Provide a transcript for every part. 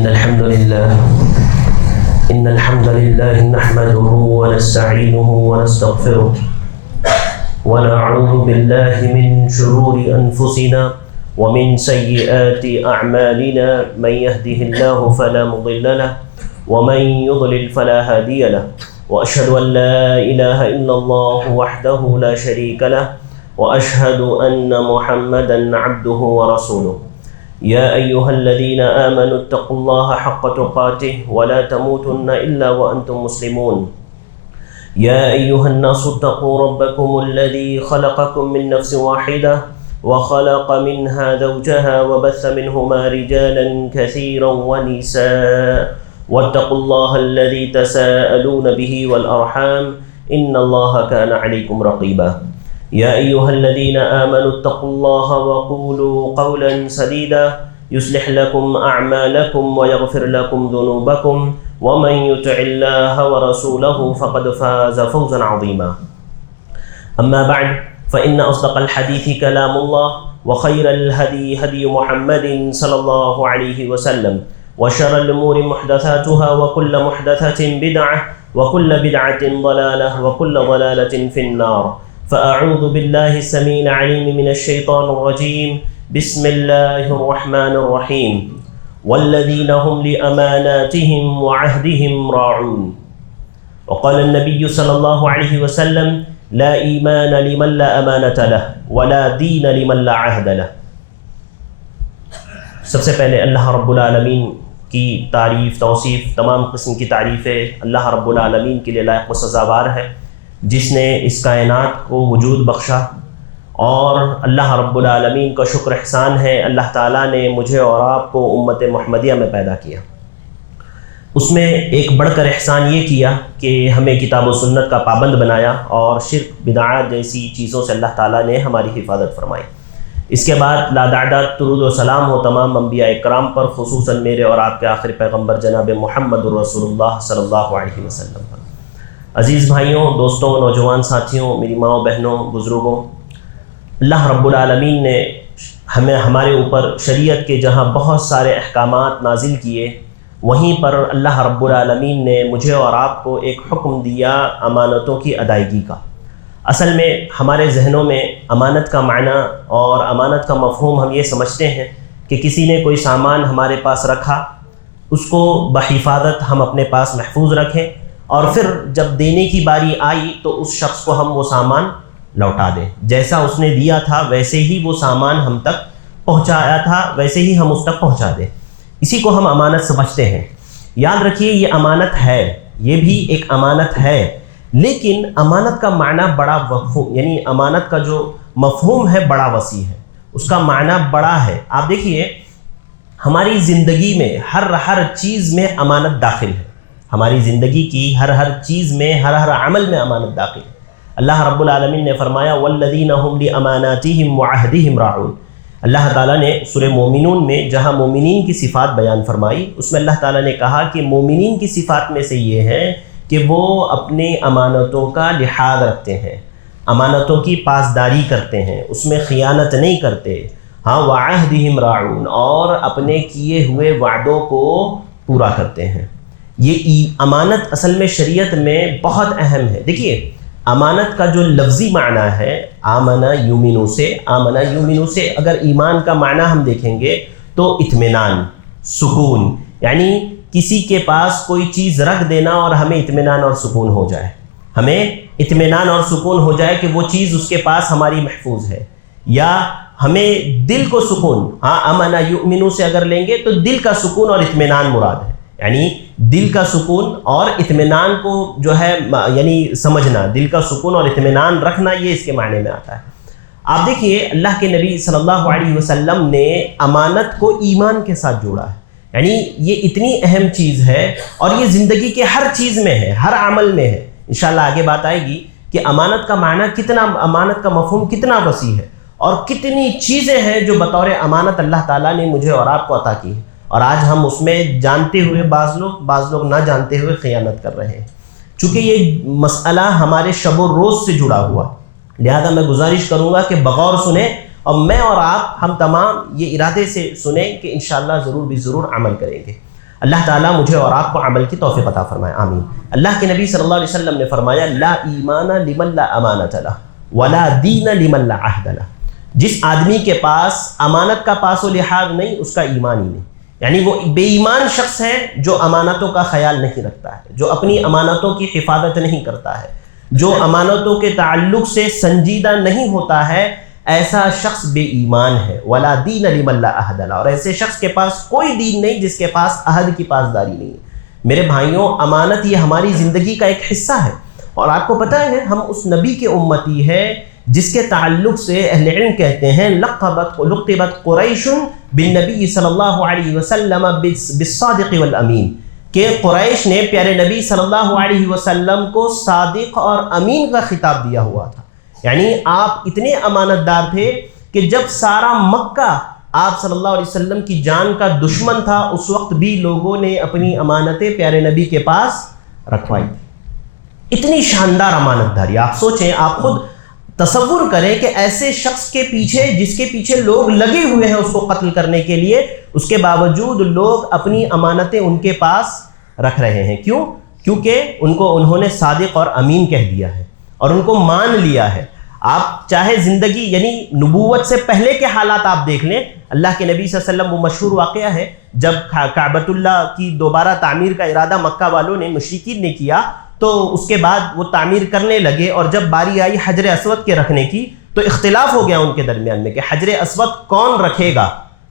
إن الحمد لله نحمده ونستعينه ونستغفره ونعوذ بالله من شرور أنفسنا ومن سيئات أعمالنا من يهده الله فلا مضل له ومن يضلل فلا هادي له وأشهد أن لا إله إلا الله وحده لا شريك له وأشهد أن محمدا عبده ورسوله يا أيها الذين آمنوا اتقوا الله حق تقاته ولا تموتن إلا وأنتم مسلمون يا أيها الناس اتقوا ربكم الذي خلقكم من نفس واحدة وخلق منها زوجها وبث منهما رجالا كثيرا ونساء واتقوا الله الذي تساءلون به والأرحام إن الله كان عليكم رقيبا يا أيها الذين آمنوا اتقوا الله وقولوا قولا سديدا يصلح لكم أعمالكم ويغفر لكم ذنوبكم ومن يطع الله ورسوله فقد فاز فوزا عظيما أما بعد فإن أصدق الحديث كلام الله وخير الهدي هدي محمد صلى الله عليه وسلم وشر الأمور محدثاتها وكل محدثة بدعة وكل بدعة ضلالة وكل ضلالة في النار فأعوذ بالله السميع العليم من الشيطان الرجيم بسم الله الرحمن الرحيم والذين هم لأماناتهم وعهدهم راعون وقال النبي صلى الله عليه وسلم لا إيمان لمن لا أمانة له ولا دين لمن لا عهد له. سب سے پہلے اللہ رب العالمین کی تعریف توصیف تمام قسم کی تعریفیں اللہ رب العالمین کے لیے لائق و سزاوار ہے جس نے اس کائنات کو وجود بخشا، اور اللہ رب العالمین کا شکر احسان ہے اللہ تعالیٰ نے مجھے اور آپ کو امت محمدیہ میں پیدا کیا. اس میں ایک بڑھ کر احسان یہ کیا کہ ہمیں کتاب و سنت کا پابند بنایا اور شرک بدعات جیسی چیزوں سے اللہ تعالیٰ نے ہماری حفاظت فرمائی. اس کے بعد لادعداد درود و سلام ہو تمام انبیاء اکرام پر، خصوصاً میرے اور آپ کے آخری پیغمبر جناب محمد رسول اللہ صلی اللہ علیہ وسلم پر. عزیز بھائیوں، دوستوں، نوجوان ساتھیوں، میری ماؤں، بہنوں، بزرگوں، اللہ رب العالمین نے ہمارے اوپر شریعت کے جہاں بہت سارے احکامات نازل کیے، وہیں پر اللہ رب العالمین نے مجھے اور آپ کو ایک حکم دیا امانتوں کی ادائیگی کا. اصل میں ہمارے ذہنوں میں امانت کا معنی اور امانت کا مفہوم ہم یہ سمجھتے ہیں کہ کسی نے کوئی سامان ہمارے پاس رکھا، اس کو بحفاظت ہم اپنے پاس محفوظ رکھیں، اور پھر جب دینے کی باری آئی تو اس شخص کو ہم وہ سامان لوٹا دیں. جیسا اس نے دیا تھا ویسے ہی وہ سامان ہم تک پہنچایا تھا ویسے ہی ہم اس تک پہنچا دیں. اسی کو ہم امانت سمجھتے ہیں. یاد رکھیے یہ امانت ہے، یہ بھی ایک امانت ہے، لیکن امانت کا معنی بڑا مفہوم، یعنی امانت کا جو مفہوم ہے بڑا وسیع ہے، اس کا معنی بڑا ہے. آپ دیکھیے ہماری زندگی میں ہر چیز میں امانت داخل ہے. ہماری زندگی کی ہر چیز میں ہر عمل میں امانت داخل ہے. اللہ رب العالمین نے فرمایا والذین هم لأماناتهم وعہدهم راعون. اللہ تعالیٰ نے سورہ مومنون میں جہاں مومنین کی صفات بیان فرمائی، اس میں اللہ تعالیٰ نے کہا کہ مومنین کی صفات میں سے یہ ہے کہ وہ اپنے امانتوں کا لحاظ رکھتے ہیں، امانتوں کی پاسداری کرتے ہیں، اس میں خیانت نہیں کرتے. ہاں وعہدهم راعون، اور اپنے کیے ہوئے وعدوں کو پورا کرتے ہیں. یہ امانت اصل میں شریعت میں بہت اہم ہے. دیکھیے امانت کا جو لفظی معنی ہے آمنہ یومنو سے اگر ایمان کا معنی ہم دیکھیں گے تو اطمینان، سکون، یعنی کسی کے پاس کوئی چیز رکھ دینا اور ہمیں اطمینان اور سکون ہو جائے، ہمیں اطمینان اور سکون ہو جائے کہ وہ چیز اس کے پاس ہماری محفوظ ہے، یا ہمیں دل کو سکون. ہاں آمنہ یؤمنو سے اگر لیں گے تو دل کا سکون اور اطمینان مراد ہے، یعنی دل کا سکون اور اطمینان کو جو ہے یعنی سمجھنا، دل کا سکون اور اطمینان رکھنا، یہ اس کے معنی میں آتا ہے. آپ دیکھیے اللہ کے نبی صلی اللہ علیہ وسلم نے امانت کو ایمان کے ساتھ جوڑا ہے، یعنی یہ اتنی اہم چیز ہے اور یہ زندگی کے ہر چیز میں ہے، ہر عمل میں ہے. انشاءاللہ آگے بات آئے گی کہ امانت کا معنی کتنا، امانت کا مفہوم کتنا وسیع ہے اور کتنی چیزیں ہیں جو بطور امانت اللہ تعالیٰ نے مجھے اور آپ کو عطا کی ہے، اور آج ہم اس میں جانتے ہوئے بعض لوگ نہ جانتے ہوئے خیانت کر رہے ہیں. چونکہ یہ مسئلہ ہمارے شب و روز سے جڑا ہوا، لہذا میں گزارش کروں گا کہ بغور سنیں اور میں اور آپ ہم تمام یہ ارادے سے سنیں کہ انشاءاللہ ضرور بھی ضرور عمل کریں گے. اللہ تعالیٰ مجھے اور آپ کو عمل کی توفیق عطا فرمائے، آمین۔ اللہ کے نبی صلی اللہ علیہ وسلم نے فرمایا لا ایمان لمن لا امانۃ لہ ولا دین لمن لا عہد لہ، جس آدمی کے پاس امانت کا پاس و لحاظ نہیں اس کا ایمان ہی نہیں، یعنی وہ بے ایمان شخص ہے جو امانتوں کا خیال نہیں رکھتا ہے، جو اپنی امانتوں کی حفاظت نہیں کرتا ہے، جو امانتوں کے تعلق سے سنجیدہ نہیں ہوتا ہے، ایسا شخص بے ایمان ہے۔ ولا دین لمن لا عہد لہ، اور ایسے شخص کے پاس کوئی دین نہیں جس کے پاس عہد کی پاسداری نہیں ہے۔ میرے بھائیوں، امانت یہ ہماری زندگی کا ایک حصہ ہے، اور آپ کو پتہ ہے ہم اس نبی کے امتی ہے جس کے تعلق سے اہل علم کہتے ہیں لقبت قریش بالنبی صلی اللہ علیہ وسلم بالصادق والامین، کہ قریش نے پیارے نبی صلی اللہ علیہ وسلم کو صادق اور امین کا خطاب دیا ہوا تھا، یعنی آپ اتنے امانت دار تھے کہ جب سارا مکہ آپ صلی اللہ علیہ وسلم کی جان کا دشمن تھا، اس وقت بھی لوگوں نے اپنی امانتیں پیارے نبی کے پاس رکھوائی تھی۔ اتنی شاندار امانت داری، آپ سوچیں، آپ خود تصور کریں کہ ایسے شخص کے پیچھے، جس کے پیچھے لوگ لگے ہوئے ہیں اس کو قتل کرنے کے لیے، اس کے باوجود لوگ اپنی امانتیں ان کے پاس رکھ رہے ہیں۔ کیوں؟ کیونکہ انہوں نے صادق اور امین کہہ دیا ہے اور ان کو مان لیا ہے۔ آپ چاہے زندگی، یعنی نبوت سے پہلے کے حالات آپ دیکھ لیں، اللہ کے نبی صلی اللہ علیہ وسلم، وہ مشہور واقعہ ہے جب کعبۃ اللہ کی دوبارہ تعمیر کا ارادہ مکہ والوں نے، مشرکین نے کیا، تو اس کے بعد وہ تعمیر کرنے لگے، اور جب باری آئی حجر اسود کے رکھنے کی تو اختلاف ہو گیا ان کے درمیان میں کہ حجر اسود کون رکھے گا،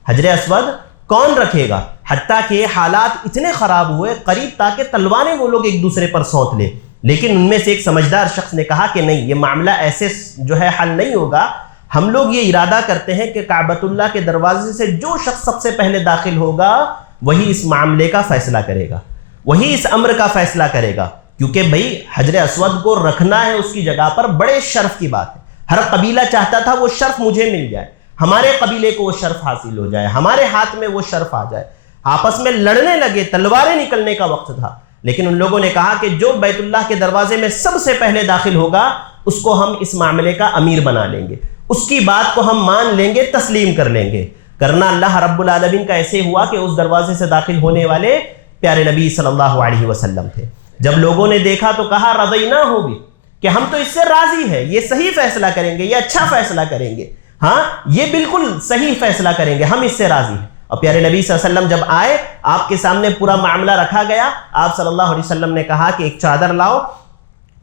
حجر اسود کون رکھے گا، حتیٰ کہ حالات اتنے خراب ہوئے قریب تاکہ تلواریں وہ لوگ ایک دوسرے پر سونت لے، لیکن ان میں سے ایک سمجھدار شخص نے کہا کہ نہیں، یہ معاملہ ایسے جو ہے حل نہیں ہوگا، ہم لوگ یہ ارادہ کرتے ہیں کہ کعبۃ اللہ کے دروازے سے جو شخص سب سے پہلے داخل ہوگا وہی اس معاملے کا فیصلہ کرے گا، وہی اس امر کا فیصلہ کرے گا، کیونکہ بھئی حجر اسود کو رکھنا ہے اس کی جگہ پر بڑے شرف کی بات ہے۔ ہر قبیلہ چاہتا تھا وہ شرف مجھے مل جائے، ہمارے قبیلے کو وہ شرف حاصل ہو جائے، ہمارے ہاتھ میں وہ شرف آ جائے۔ آپس میں لڑنے لگے، تلواریں نکلنے کا وقت تھا، لیکن ان لوگوں نے کہا کہ جو بیت اللہ کے دروازے میں سب سے پہلے داخل ہوگا اس کو ہم اس معاملے کا امیر بنا لیں گے، اس کی بات کو ہم مان لیں گے، تسلیم کر لیں گے۔ کرنا اللہ رب العالمین کا ایسے ہوا کہ اس دروازے سے داخل ہونے والے پیارے نبی صلی اللہ علیہ وسلم تھے۔ جب لوگوں نے دیکھا تو کہا رضیناہ بھی، کہ ہم تو اس سے راضی ہیں، یہ صحیح فیصلہ کریں گے، یہ اچھا فیصلہ کریں گے، ہاں یہ بالکل صحیح فیصلہ کریں گے، ہم اس سے راضی ہیں۔ اور پیارے نبی صلی اللہ علیہ وسلم جب آئے، آپ کے سامنے پورا معاملہ رکھا گیا، آپ صلی اللہ علیہ وسلم نے کہا کہ ایک چادر لاؤ،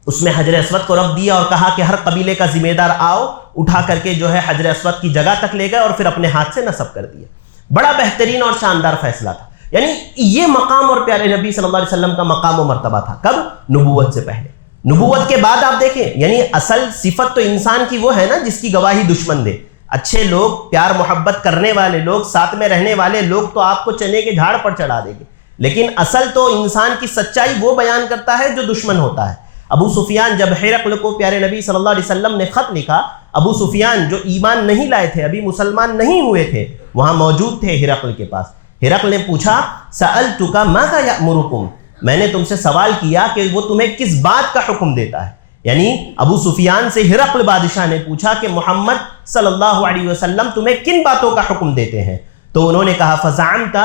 اس میں حجر اسود کو رکھ دیا اور کہا کہ ہر قبیلے کا ذمہ دار آؤ، اٹھا کر کے جو ہے حجر اسود کی جگہ تک لے گئے اور پھر اپنے ہاتھ سے نصب کر دیا۔ بڑا بہترین اور شاندار فیصلہ تھا، یعنی یہ مقام اور پیارے نبی صلی اللہ علیہ وسلم کا مقام و مرتبہ تھا۔ کب؟ نبوت سے پہلے۔ نبوت کے بعد آپ دیکھیں، یعنی اصل صفت تو انسان کی وہ ہے نا جس کی گواہی دشمن دے۔ اچھے لوگ، پیار محبت کرنے والے لوگ، ساتھ میں رہنے والے لوگ تو آپ کو چنے کے جھاڑ پر چڑھا دیں گے، لیکن اصل تو انسان کی سچائی وہ بیان کرتا ہے جو دشمن ہوتا ہے۔ ابو سفیان جب ہرقل کو پیارے نبی صلی اللہ علیہ وسلم نے خط لکھا، ابو سفیان جو ایمان نہیں لائے تھے، ابھی مسلمان نہیں ہوئے تھے، وہاں موجود تھے ہرقل کے پاس۔ ہرقل نے پوچھا سألتک ماذا یأمرکم، میں نے تم سے سوال کیا کہ وہ تمہیں کس بات کا حکم دیتا ہے، یعنی ابو سفیان سے ہرقل بادشاہ نے پوچھا کہ محمد صلی اللہ علیہ وسلم تمہیں کن باتوں کا حکم دیتے ہیں، تو انہوں نے کہا فزعمت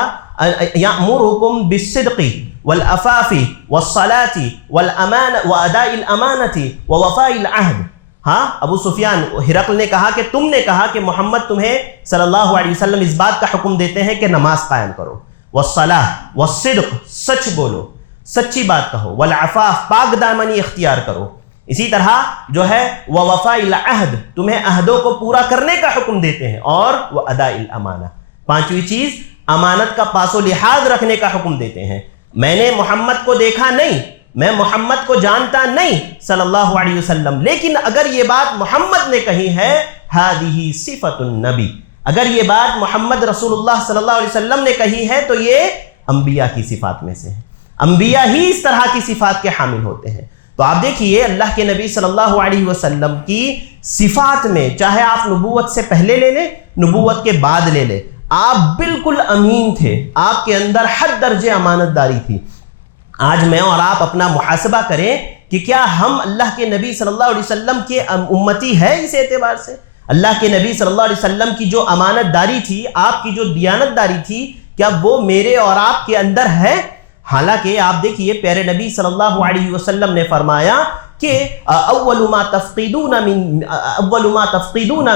یأمرکم بالصدق والعفاف والصلاۃ والامانہ واداء الامانۃ ووفاء العہد۔ ہاں، ابو سفیان، ہرقل نے کہا کہ تم نے کہا کہ محمد تمہیں صلی اللہ علیہ وسلم اس بات کا حکم دیتے ہیں کہ نماز قائم کرو، والصلاۃ والصدق، سچ بولو، سچی بات کہو، والعفاف، پاک دامنی اختیار کرو، اسی طرح جو ہے ووفاء العہد، تمہیں عہدوں کو پورا کرنے کا حکم دیتے ہیں، اور واداء الامانہ، پانچویں چیز امانت کا پاس و لحاظ رکھنے کا حکم دیتے ہیں۔ میں نے محمد کو دیکھا نہیں، میں محمد کو جانتا نہیں صلی اللہ علیہ وسلم، لیکن اگر یہ بات محمد نے کہی ہے ہذہ صفۃ النبی، اگر یہ بات محمد رسول اللہ صلی اللہ علیہ وسلم نے کہی ہے تو یہ انبیاء کی صفات میں سے ہے، انبیاء ہی اس طرح کی صفات کے حامل ہوتے ہیں۔ تو آپ دیکھیے اللہ کے نبی صلی اللہ علیہ وسلم کی صفات میں، چاہے آپ نبوت سے پہلے لے لیں، نبوت کے بعد لے لیں، آپ بالکل امین تھے، آپ کے اندر حد درجے امانت داری تھی۔ آج میں اور آپ اپنا محاسبہ کریں کہ کیا ہم اللہ کے نبی صلی اللہ علیہ وسلم کے امتی ہے اس اعتبار سے؟ اللہ کے نبی صلی اللہ علیہ وسلم کی جو امانت داری تھی، آپ کی جو دیانت داری تھی، کیا وہ میرے اور آپ کے اندر ہے؟ حالانکہ آپ دیکھیے پیارے نبی صلی اللہ علیہ وسلم نے فرمایا کہ اول ما تفقدون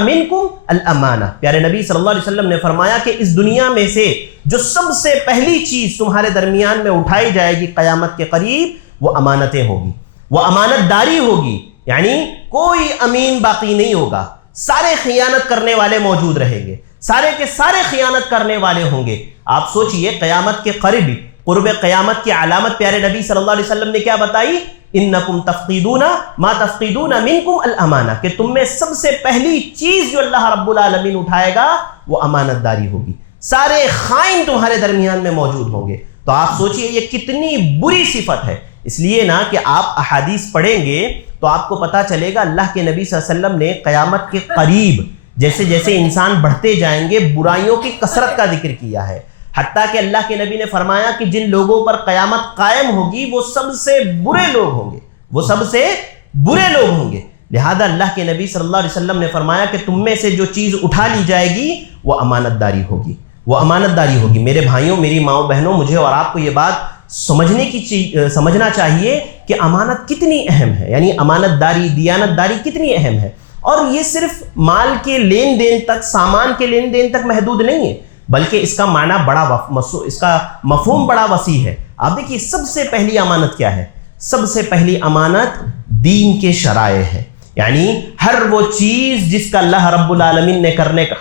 منکم الامانہ. پیارے نبی صلی اللہ علیہ وسلم نے فرمایا کہ اس دنیا میں سے جو سب سے پہلی چیز تمہارے درمیان میں اٹھائی جائے گی قیامت کے قریب وہ امانتیں ہوگی، وہ امانت داری ہوگی. یعنی کوئی امین باقی نہیں ہوگا، سارے خیانت کرنے والے موجود رہیں گے، سارے کے سارے خیانت کرنے والے ہوں گے. آپ سوچئے قیامت کے قرب قیامت کی علامت پیارے نبی صلی اللہ علیہ وسلم نے کیا بتائی؟ انکم تفقدون ما تفقدون منکم الامانہ، کہ تم میں سب سے پہلی چیز جو اللہ رب العالمین اٹھائے گا وہ امانت داری ہوگی. سارے خائن تمہارے درمیان میں موجود ہوں گے. تو آپ سوچئے یہ کتنی بری صفت ہے. اس لیے نا کہ آپ احادیث پڑھیں گے تو آپ کو پتا چلے گا اللہ کے نبی صلی اللہ علیہ وسلم نے قیامت کے قریب جیسے جیسے انسان بڑھتے جائیں گے برائیوں کی کثرت کا ذکر کیا ہے. حتیٰ کہ اللہ کے نبی نے فرمایا کہ جن لوگوں پر قیامت قائم ہوگی وہ سب سے برے لوگ ہوں گے، وہ سب سے برے لوگ ہوں گے. لہذا اللہ کے نبی صلی اللہ علیہ وسلم نے فرمایا کہ تم میں سے جو چیز اٹھا لی جائے گی وہ امانت داری ہوگی، وہ امانت داری ہوگی. میرے بھائیوں، میری ماؤں بہنوں، مجھے اور آپ کو یہ بات سمجھنا چاہیے کہ امانت کتنی اہم ہے. یعنی امانت داری، دیانت داری کتنی اہم ہے. اور یہ صرف مال کے لین دین تک، سامان کے لین دین تک محدود نہیں ہے، بلکہ اس کا معنی اس کا مفہوم بڑا وسیع ہے. آپ دیکھیے سب سے پہلی امانت کیا ہے؟ سب سے پہلی امانت دین کے شرائع ہے. یعنی ہر وہ چیز جس کا اللہ رب العالمین نے کرنے کا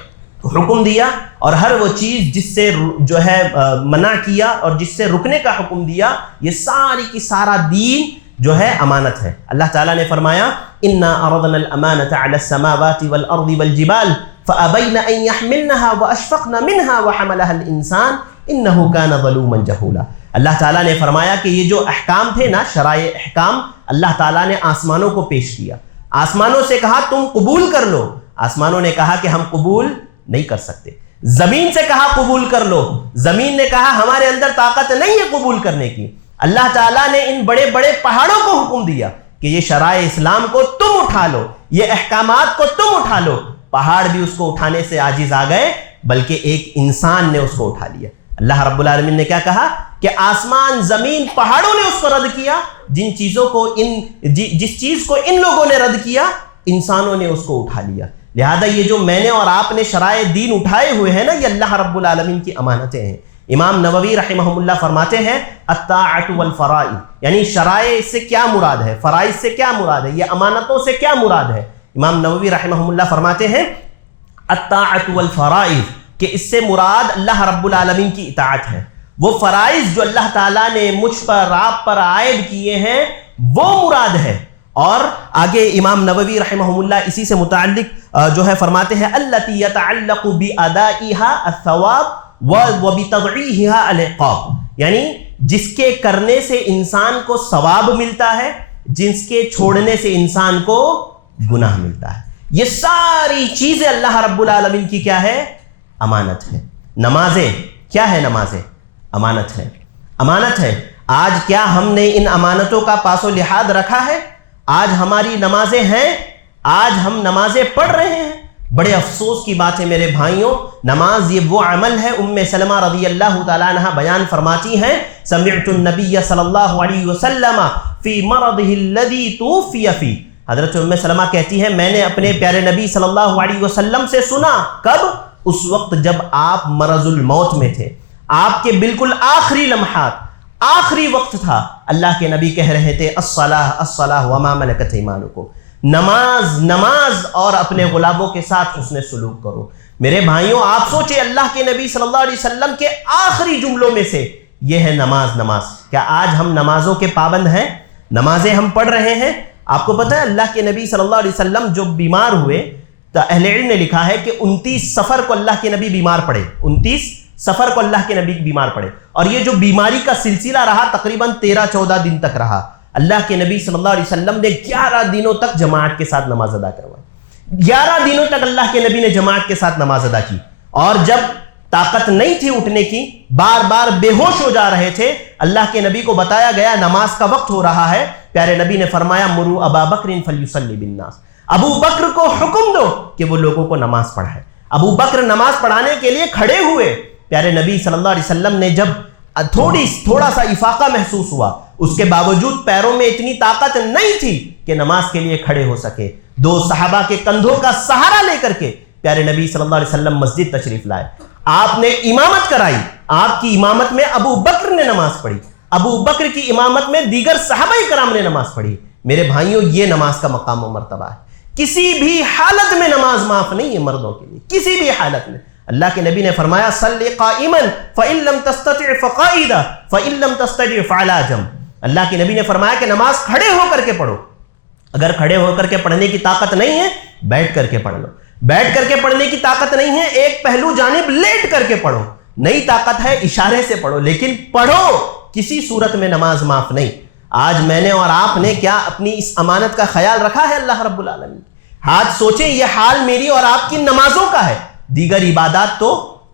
حکم دیا اور ہر وہ چیز جس سے جو ہے منع کیا اور جس سے رکنے کا حکم دیا، یہ ساری کی سارا دین جو ہے امانت ہے. اللہ تعالیٰ نے فرمایا اِنَّا عَرَضْنَا الْأَمَانَةَ عَلَى السَّمَاوَاتِ وَالْأَرْضِ وَالْجِبَالِ فَأَبَيْنَ أَن يَحْمِلْنَهَا وَأَشْفَقْنَ مِنْهَا وَحَمَلَهَا الْإِنسَانُ إِنَّهُ كَانَ ظَلُومًا جَهُولًا. اللہ تعالیٰ نے فرمایا کہ یہ جو احکام تھے نا، شرائع احکام، اللہ تعالیٰ نے آسمانوں کو پیش کیا. آسمانوں سے کہا تم قبول کر لو. آسمانوں نے کہا کہ ہم قبول نہیں کر سکتے. زمین سے کہا قبول کر لو. زمین نے کہا ہمارے اندر طاقت نہیں ہے قبول کرنے کی. اللہ تعالیٰ نے ان بڑے بڑے پہاڑوں کو حکم دیا کہ یہ شرائع اسلام کو تم اٹھا لو، یہ احکامات کو تم اٹھا لو. پہاڑ بھی اس کو اٹھانے سے عاجز آ گئے، بلکہ ایک انسان نے اس کو اٹھا لیا. اللہ رب العالمین نے کیا کہا کہ آسمان، زمین، پہاڑوں نے اس کو رد کیا. جس چیز کو ان لوگوں نے رد کیا، انسانوں نے اس کو اٹھا لیا. لہذا یہ جو میں نے اور آپ نے شرائع دین اٹھائے ہوئے ہیں نا، یہ اللہ رب العالمین کی امانتیں ہیں. امام نووی رحمہ اللہ فرماتے ہیں الطاعۃ والفرائض، یعنی شرائع سے کیا مراد ہے، فرائض سے کیا مراد ہے، یہ امانتوں سے کیا مراد ہے. امام نووی رحمہ اللہ فرماتے ہیں الطاعۃ والفرائض، کہ اس سے مراد اللہ رب العالمین کی اطاعت ہے. وہ فرائض جو اللہ تعالیٰ نے مجھ پر، آپ پر عائد کیے ہیں، وہ مراد ہے. اور آگے امام نووی رحمہ اللہ اسی سے متعلق جو ہے فرماتے ہیں التی یتعلق بادائها الثواب وبتضعیفها العقاب، یعنی جس کے کرنے سے انسان کو ثواب ملتا ہے، جس کے چھوڑنے سے انسان کو گناہ ملتا ہے. یہ ساری چیزیں اللہ رب العالمین کی کیا ہے؟ امانت ہے. نمازیں کیا ہے؟ نمازیں امانت ہے، امانت ہے. آج کیا ہم نے ان امانتوں کا پاس و لحاظ رکھا ہے؟ آج ہماری نمازیں ہیں، آج ہم نمازیں پڑھ رہے ہیں. بڑے افسوس کی بات ہے میرے بھائیوں، نماز یہ وہ عمل ہے. ام سلمہ رضی اللہ تعالیٰ عنہ بیان فرماتی ہیں سمعت النبی صلی اللہ علیہ وسلم فی مرضہ الذی توفی فی. حضرت ام سلمہ کہتی ہیں میں نے اپنے پیارے نبی صلی اللہ علیہ وسلم سے سنا. کب؟ اس وقت جب آپ مرض الموت میں تھے، آپ کے بالکل آخری لمحات، آخری وقت تھا. اللہ کے نبی کہہ رہے تھے الصلاۃ الصلاۃ وما ملکت ایمانکم، نماز نماز اور اپنے غلاموں کے ساتھ حسن سلوک کرو. میرے بھائیوں آپ سوچیں اللہ کے نبی صلی اللہ علیہ وسلم کے آخری جملوں میں سے یہ ہے نماز. نماز کیا آج ہم نمازوں کے پابند ہیں؟ نمازیں ہم پڑھ رہے ہیں؟ آپ کو پتہ ہے اللہ کے نبی صلی اللہ علیہ وسلم جو بیمار ہوئے تو اہل علم نے لکھا ہے کہ 29 صفر کو اللہ کے نبی بیمار پڑے. 29 صفر کو اللہ کے نبی بیمار پڑے. اور یہ جو بیماری کا سلسلہ رہا تقریباً 13-14 دن تک رہا. اللہ کے نبی صلی اللہ علیہ وسلم نے 11 دنوں تک جماعت کے ساتھ نماز ادا کروائی. 11 دنوں تک اللہ کے نبی نے جماعت کے ساتھ نماز ادا کی. اور جب طاقت نہیں تھی اٹھنے کی، بار بار بے ہوش ہو جا رہے تھے، اللہ کے نبی کو بتایا گیا نماز کا وقت ہو رہا ہے. پیارے نبی نے فرمایا مروا ابا بکر فلیصلی بالناس، ابو بکر کو حکم دو کہ وہ لوگوں کو نماز پڑھائے. ابو بکر نماز پڑھانے کے لیے کھڑے ہوئے پیارے نبی صلی اللہ علیہ وسلم نے جب تھوڑا سا افاقہ محسوس ہوا، اس کے باوجود پیروں میں اتنی طاقت نہیں تھی کہ نماز کے لیے کھڑے ہو سکے، دو صحابہ کے کندھوں کا سہارا لے کر کے پیارے نبی صلی اللہ علیہ وسلم مسجد تشریف لائے، آپ نے امامت کرائی، آپ کی امامت میں ابو بکر نے نماز پڑھی، ابو بکر کی امامت میں دیگر صحابہ کرام نے نماز پڑھی۔ میرے بھائیوں، یہ نماز کا مقام و مرتبہ ہے، کسی بھی حالت میں نماز معاف نہیں ہے مردوں کے لیے، کسی بھی حالت میں۔ اللہ کے نبی نے فرمایا صلی قائما فإن لم تستطع فقاعدا فإن لم تستطع فعلى جنب۔ اللہ کے نبی نے فرمایا کہ نماز کھڑے ہو کر کے پڑھو، اگر کھڑے ہو کر کے پڑھنے کی طاقت نہیں ہے بیٹھ کر کے پڑھ لو، بیٹھ کر کے پڑھنے کی طاقت نہیں ہے ایک پہلو جانب لیٹ کر کے پڑھو، نہیں طاقت ہے اشارے سے پڑھو، لیکن پڑھو، کسی صورت میں نماز معاف نہیں۔ آج میں نے اور آپ نے کیا اپنی اس امانت کا خیال رکھا ہے اللہ رب العالمین؟ آج سوچیں یہ حال میری اور آپ کی نمازوں کا ہے، دیگر عبادات تو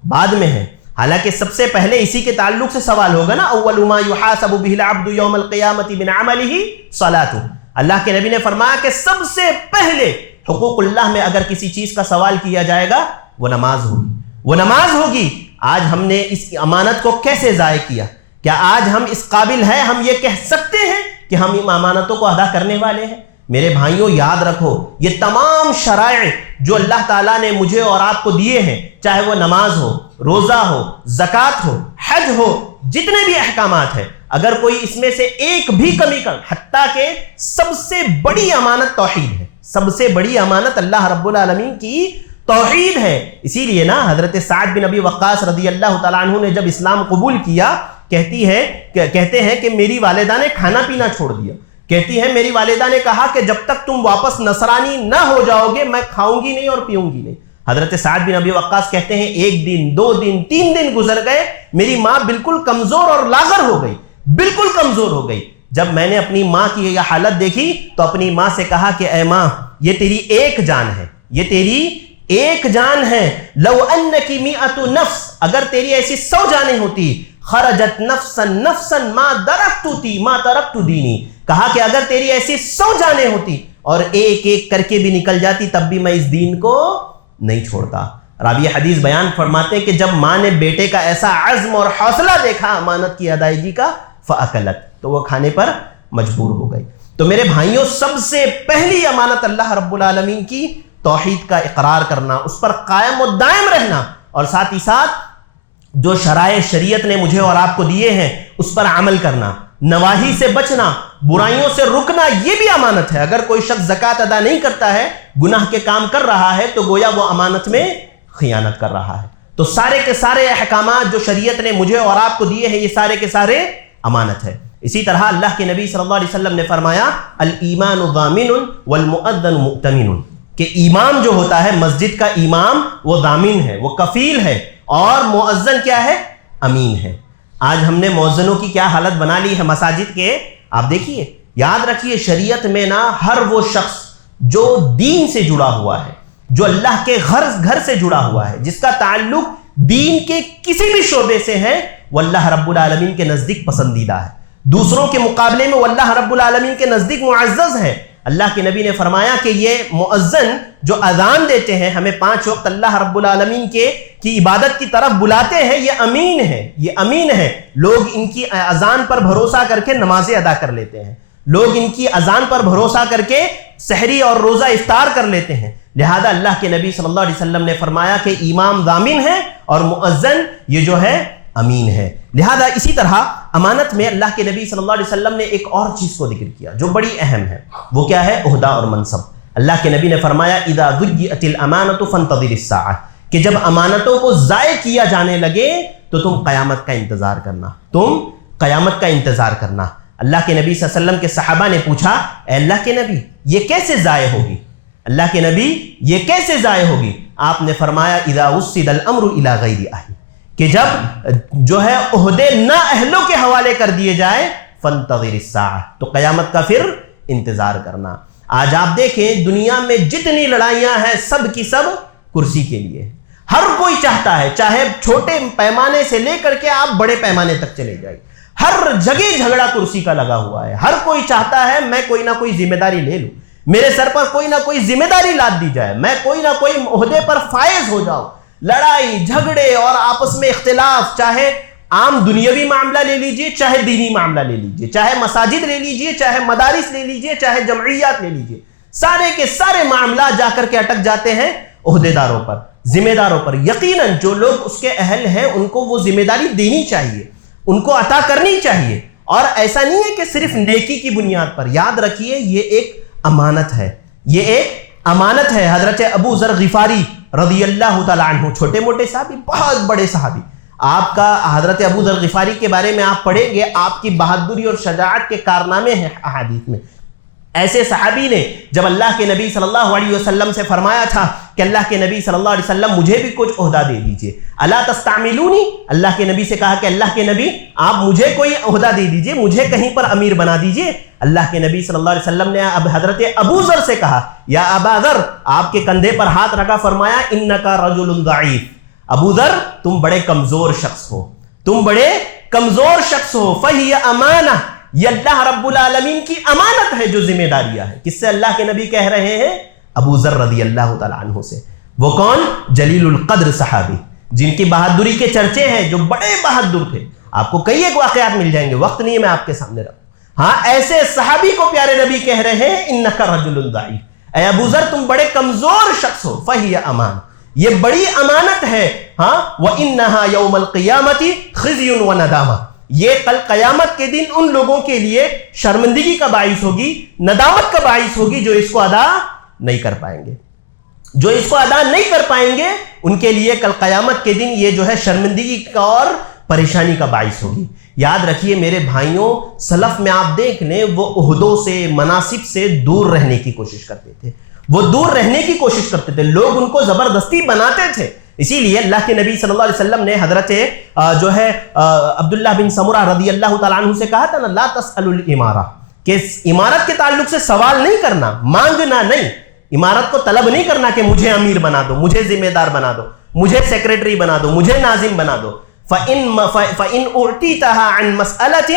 بعد میں ہیں، حالانکہ سب سے پہلے اسی کے تعلق سے سوال ہوگا نا، اول ما یحاسب به العبد یوم القیامۃ من عملہ صلاۃ۔ اللہ کے نبی نے فرمایا کہ سب سے پہلے حقوق اللہ میں اگر کسی چیز کا سوال کیا جائے گا وہ نماز ہوگی، وہ نماز ہوگی۔ آج ہم نے اس امانت کو کیسے ضائع کیا؟ کیا آج ہم اس قابل ہیں ہم یہ کہہ سکتے ہیں کہ ہم ان امانتوں کو ادا کرنے والے ہیں؟ میرے بھائیوں یاد رکھو، یہ تمام شرائع جو اللہ تعالیٰ نے مجھے اور آپ کو دیے ہیں، چاہے وہ نماز ہو، روزہ ہو، زکوٰۃ ہو، حج ہو، جتنے بھی احکامات ہیں، اگر کوئی اس میں سے ایک بھی کمی کر، حتیٰ کہ سب سے بڑی امانت توحید ہے، سب سے بڑی امانت اللہ رب العالمین کی توحید ہے۔ اسی لیے نا حضرت سعد بن ابی وقاص رضی اللہ تعالیٰ عنہ نے جب اسلام قبول کیا، کہتے ہیں کہ میری والدہ نے کھانا پینا چھوڑ دیا، کہتی ہے میری والدہ نے کہا کہ جب تک تم واپس نصرانی نہ ہو جاؤ گے میں کھاؤں گی نہیں اور پیوں گی نہیں۔ حضرت سعد بن ابی وقاص کہتے ہیں ایک دن، دو دن، تین دن گزر گئے، میری ماں بالکل کمزور اور لاغر ہو گئی، بالکل کمزور ہو گئی۔ جب میں نے اپنی ماں کی یہ حالت دیکھی تو اپنی ماں سے کہا کہ اے ماں، یہ تیری ایک جان ہے، یہ تیری ایک جان ہے، لو انکی مئۃ نفس، اگر تیری ایسی 100 جانیں ہوتی، خرجت نفسا نفسا ما ترکت دینی، کہا کہ اگر تیری ایسی 100 جانیں ہوتی اور ایک ایک کر کے بھی نکل جاتی تب بھی میں اس دین کو نہیں چھوڑتا۔ راوی حدیث بیان فرماتے ہیں کہ جب ماں نے بیٹے کا ایسا عزم اور حوصلہ دیکھا امانت کی ادائیگی کا، فاکلت، تو وہ کھانے پر مجبور ہو گئی۔ تو میرے بھائیوں، سب سے پہلی امانت اللہ رب العالمین کی توحید کا اقرار کرنا، اس پر قائم و دائم رہنا، اور ساتھ ہی ساتھ جو شرائع شریعت نے مجھے اور آپ کو دیے ہیں اس پر عمل کرنا، نواہی سے بچنا، برائیوں سے رکنا، یہ بھی امانت ہے۔ اگر کوئی شخص زکوٰۃ ادا نہیں کرتا ہے، گناہ کے کام کر رہا ہے، تو گویا وہ امانت میں خیانت کر رہا ہے۔ تو سارے کے سارے احکامات جو شریعت نے مجھے اور آپ کو دیے ہیں یہ سارے کے سارے امانت ہے۔ اسی طرح اللہ کے نبی صلی اللہ علیہ وسلم نے فرمایا الایمان ضامن والمؤذن مؤتمن، کہ امام جو ہوتا ہے، مسجد کا امام، وہ ضامن ہے، وہ کفیل ہے، اور مؤذن کیا ہے؟ امین ہے۔ آج ہم نے مؤذنوں کی کیا حالت بنا لی ہے مساجد کے، آپ دیکھیے، یاد رکھیے شریعت میں نا ہر وہ شخص جو دین سے جڑا ہوا ہے، جو اللہ کے گھر سے جڑا ہوا ہے، جس کا تعلق دین کے کسی بھی شعبے سے ہے، وہ اللہ رب العالمین کے نزدیک پسندیدہ ہے، دوسروں کے مقابلے میں وہ اللہ رب العالمین کے نزدیک معزز ہے۔ اللہ کے نبی نے فرمایا کہ یہ مؤذن جو اذان دیتے ہیں، ہمیں 5 وقت اللہ رب العالمین کی عبادت کی طرف بلاتے ہیں، یہ امین ہے، یہ امین ہے۔ لوگ ان کی اذان پر بھروسہ کر کے نمازیں ادا کر لیتے ہیں، لوگ ان کی اذان پر بھروسہ کر کے سحری اور روزہ افطار کر لیتے ہیں۔ لہذا اللہ کے نبی صلی اللہ علیہ وسلم نے فرمایا کہ امام ضامن ہے اور مؤذن یہ جو ہے امین ہے۔ لہذا اسی طرح امانت میں اللہ کے نبی صلی اللہ علیہ وسلم نے ایک اور چیز کو ذکر کیا جو بڑی اہم ہے، وہ کیا ہے؟ عہدہ اور منصب۔ اللہ کے نبی نے فرمایا اذا ضیعت الامانۃ فانتظر الساعۃ، کہ جب امانتوں کو ضائع کیا جانے لگے تو تم قیامت کا انتظار کرنا، تم قیامت کا انتظار کرنا۔ اللہ کے نبی صلی اللہ علیہ وسلم کے صحابہ نے پوچھا اے اللہ کے نبی یہ کیسے ضائع ہوگی؟ اللہ کے نبی یہ کیسے ضائع ہوگی؟ آپ نے فرمایا اذا وسد الامر الی غیر اہل، کہ جب جو ہے عہدے نا اہلوں کے حوالے کر دیے جائے، فانتظر الساعہ، تو قیامت کا پھر انتظار کرنا۔ آج آپ دیکھیں دنیا میں جتنی لڑائیاں ہیں سب کی سب کرسی کے لیے، ہر کوئی چاہتا ہے، چاہے چھوٹے پیمانے سے لے کر کے آپ بڑے پیمانے تک چلے جائیں، ہر جگہ جھگڑا کرسی کا لگا ہوا ہے۔ ہر کوئی چاہتا ہے میں کوئی نہ کوئی ذمہ داری لے لوں، میرے سر پر کوئی نہ کوئی ذمہ داری لاد دی جائے، میں کوئی نہ کوئی عہدے پر فائز ہو جاؤں۔ لڑائی جھگڑے اور آپس میں اختلاف، چاہے عام دنیاوی معاملہ لے لیجئے، چاہے دینی معاملہ لے لیجئے، چاہے مساجد لے لیجئے، چاہے مدارس لے لیجئے، چاہے جمعیات لے لیجئے، سارے کے سارے معاملات جا کر کے اٹک جاتے ہیں عہدیداروں پر، ذمہ داروں پر۔ یقیناً جو لوگ اس کے اہل ہیں ان کو وہ ذمہ داری دینی چاہیے، ان کو عطا کرنی چاہیے، اور ایسا نہیں ہے کہ صرف نیکی کی بنیاد پر۔ یاد رکھیے یہ ایک امانت ہے، یہ ایک امانت ہے۔ حضرت ابو ذر غفاری رضی اللہ تعالیٰ عنہ، چھوٹے موٹے صحابی، بہت بڑے صحابی، آپ کا حضرت ابو ذر غفاری کے بارے میں آپ پڑھیں گے، آپ کی بہادری اور شجاعت کے کارنامے ہیں احادیث میں۔ ایسے صحابی نے جب اللہ کے نبی صلی اللہ علیہ وسلم سے فرمایا تھا کہ اللہ کے نبی صلی اللہ علیہ وسلم مجھے بھی کچھ عہدہ دے دیجئے، الا تستعملونی، اللہ کے نبی سے کہا کہ اللہ کے نبی آپ مجھے کوئی عہدہ دے دیجئے، مجھے کہیں پر امیر بنا دیجئے۔ اللہ کے نبی صلی اللہ علیہ وسلم نے اب حضرت ابو ذر سے کہا یا ابا ذر، آپ کے کندھے پر ہاتھ رکھا، فرمایا انکا رجل ضعیف، ابو ذر تم بڑے کمزور شخص ہو، تم بڑے کمزور شخص ہو، فہی امانہ، یہ اللہ رب العالمین کی امانت ہے جو ذمہ داریاں ہیں۔ کس سے اللہ کے نبی کہہ رہے ہیں؟ ابو ذر رضی اللہ تعالیٰ عنہ سے۔ وہ کون؟ جلیل القدر صحابی، جن کی بہادری کے چرچے ہیں، جو بڑے بہادر تھے۔ آپ کو کئی ایک واقعات مل جائیں گے، وقت نہیں ہے میں آپ کے سامنے رکھوں۔ ہاں، ایسے صحابی کو پیارے نبی کہہ رہے ہیں انکا رجل ضعیف، اے ابو ذر تم بڑے کمزور شخص ہو، فہی امان، یہ بڑی امانت ہے۔ ہاں، وَإِنَّهَا يَوْمَ الْقِيَامَةِ خِزْيٌ وَنَدَامَةٌ، یہ کل قیامت کے دن ان لوگوں کے لیے شرمندگی کا باعث ہوگی، ندامت کا باعث ہوگی جو اس کو ادا نہیں کر پائیں گے، جو اس کو ادا نہیں کر پائیں گے ان کے لیے کل قیامت کے دن یہ جو ہے شرمندگی کا اور پریشانی کا باعث ہوگی۔ یاد رکھیے میرے بھائیوں، سلف میں آپ دیکھ لیں وہ عہدوں سے، مناصب سے دور رہنے کی کوشش کرتے تھے، وہ دور رہنے کی کوشش کرتے تھے، لوگ ان کو زبردستی بناتے تھے۔ اسی لیے اللہ کے نبی صلی اللہ علیہ وسلم نے حضرت جو ہے عبداللہ بن سمرہ رضی اللہ تعالیٰ عنہ سے کہا تھا نا، لا تسألوا الامارہ، کہ امارت کے تعلق سے سوال نہیں کرنا، مانگنا نہیں، امارت کو طلب نہیں کرنا کہ مجھے امیر بنا دو، مجھے ذمہ دار بنا دو، مجھے سیکریٹری بنا دو، مجھے ناظم بنا دو۔ فَإِنْ أُعْتِيتَهَا عَنْ مَسْأَلَةٍ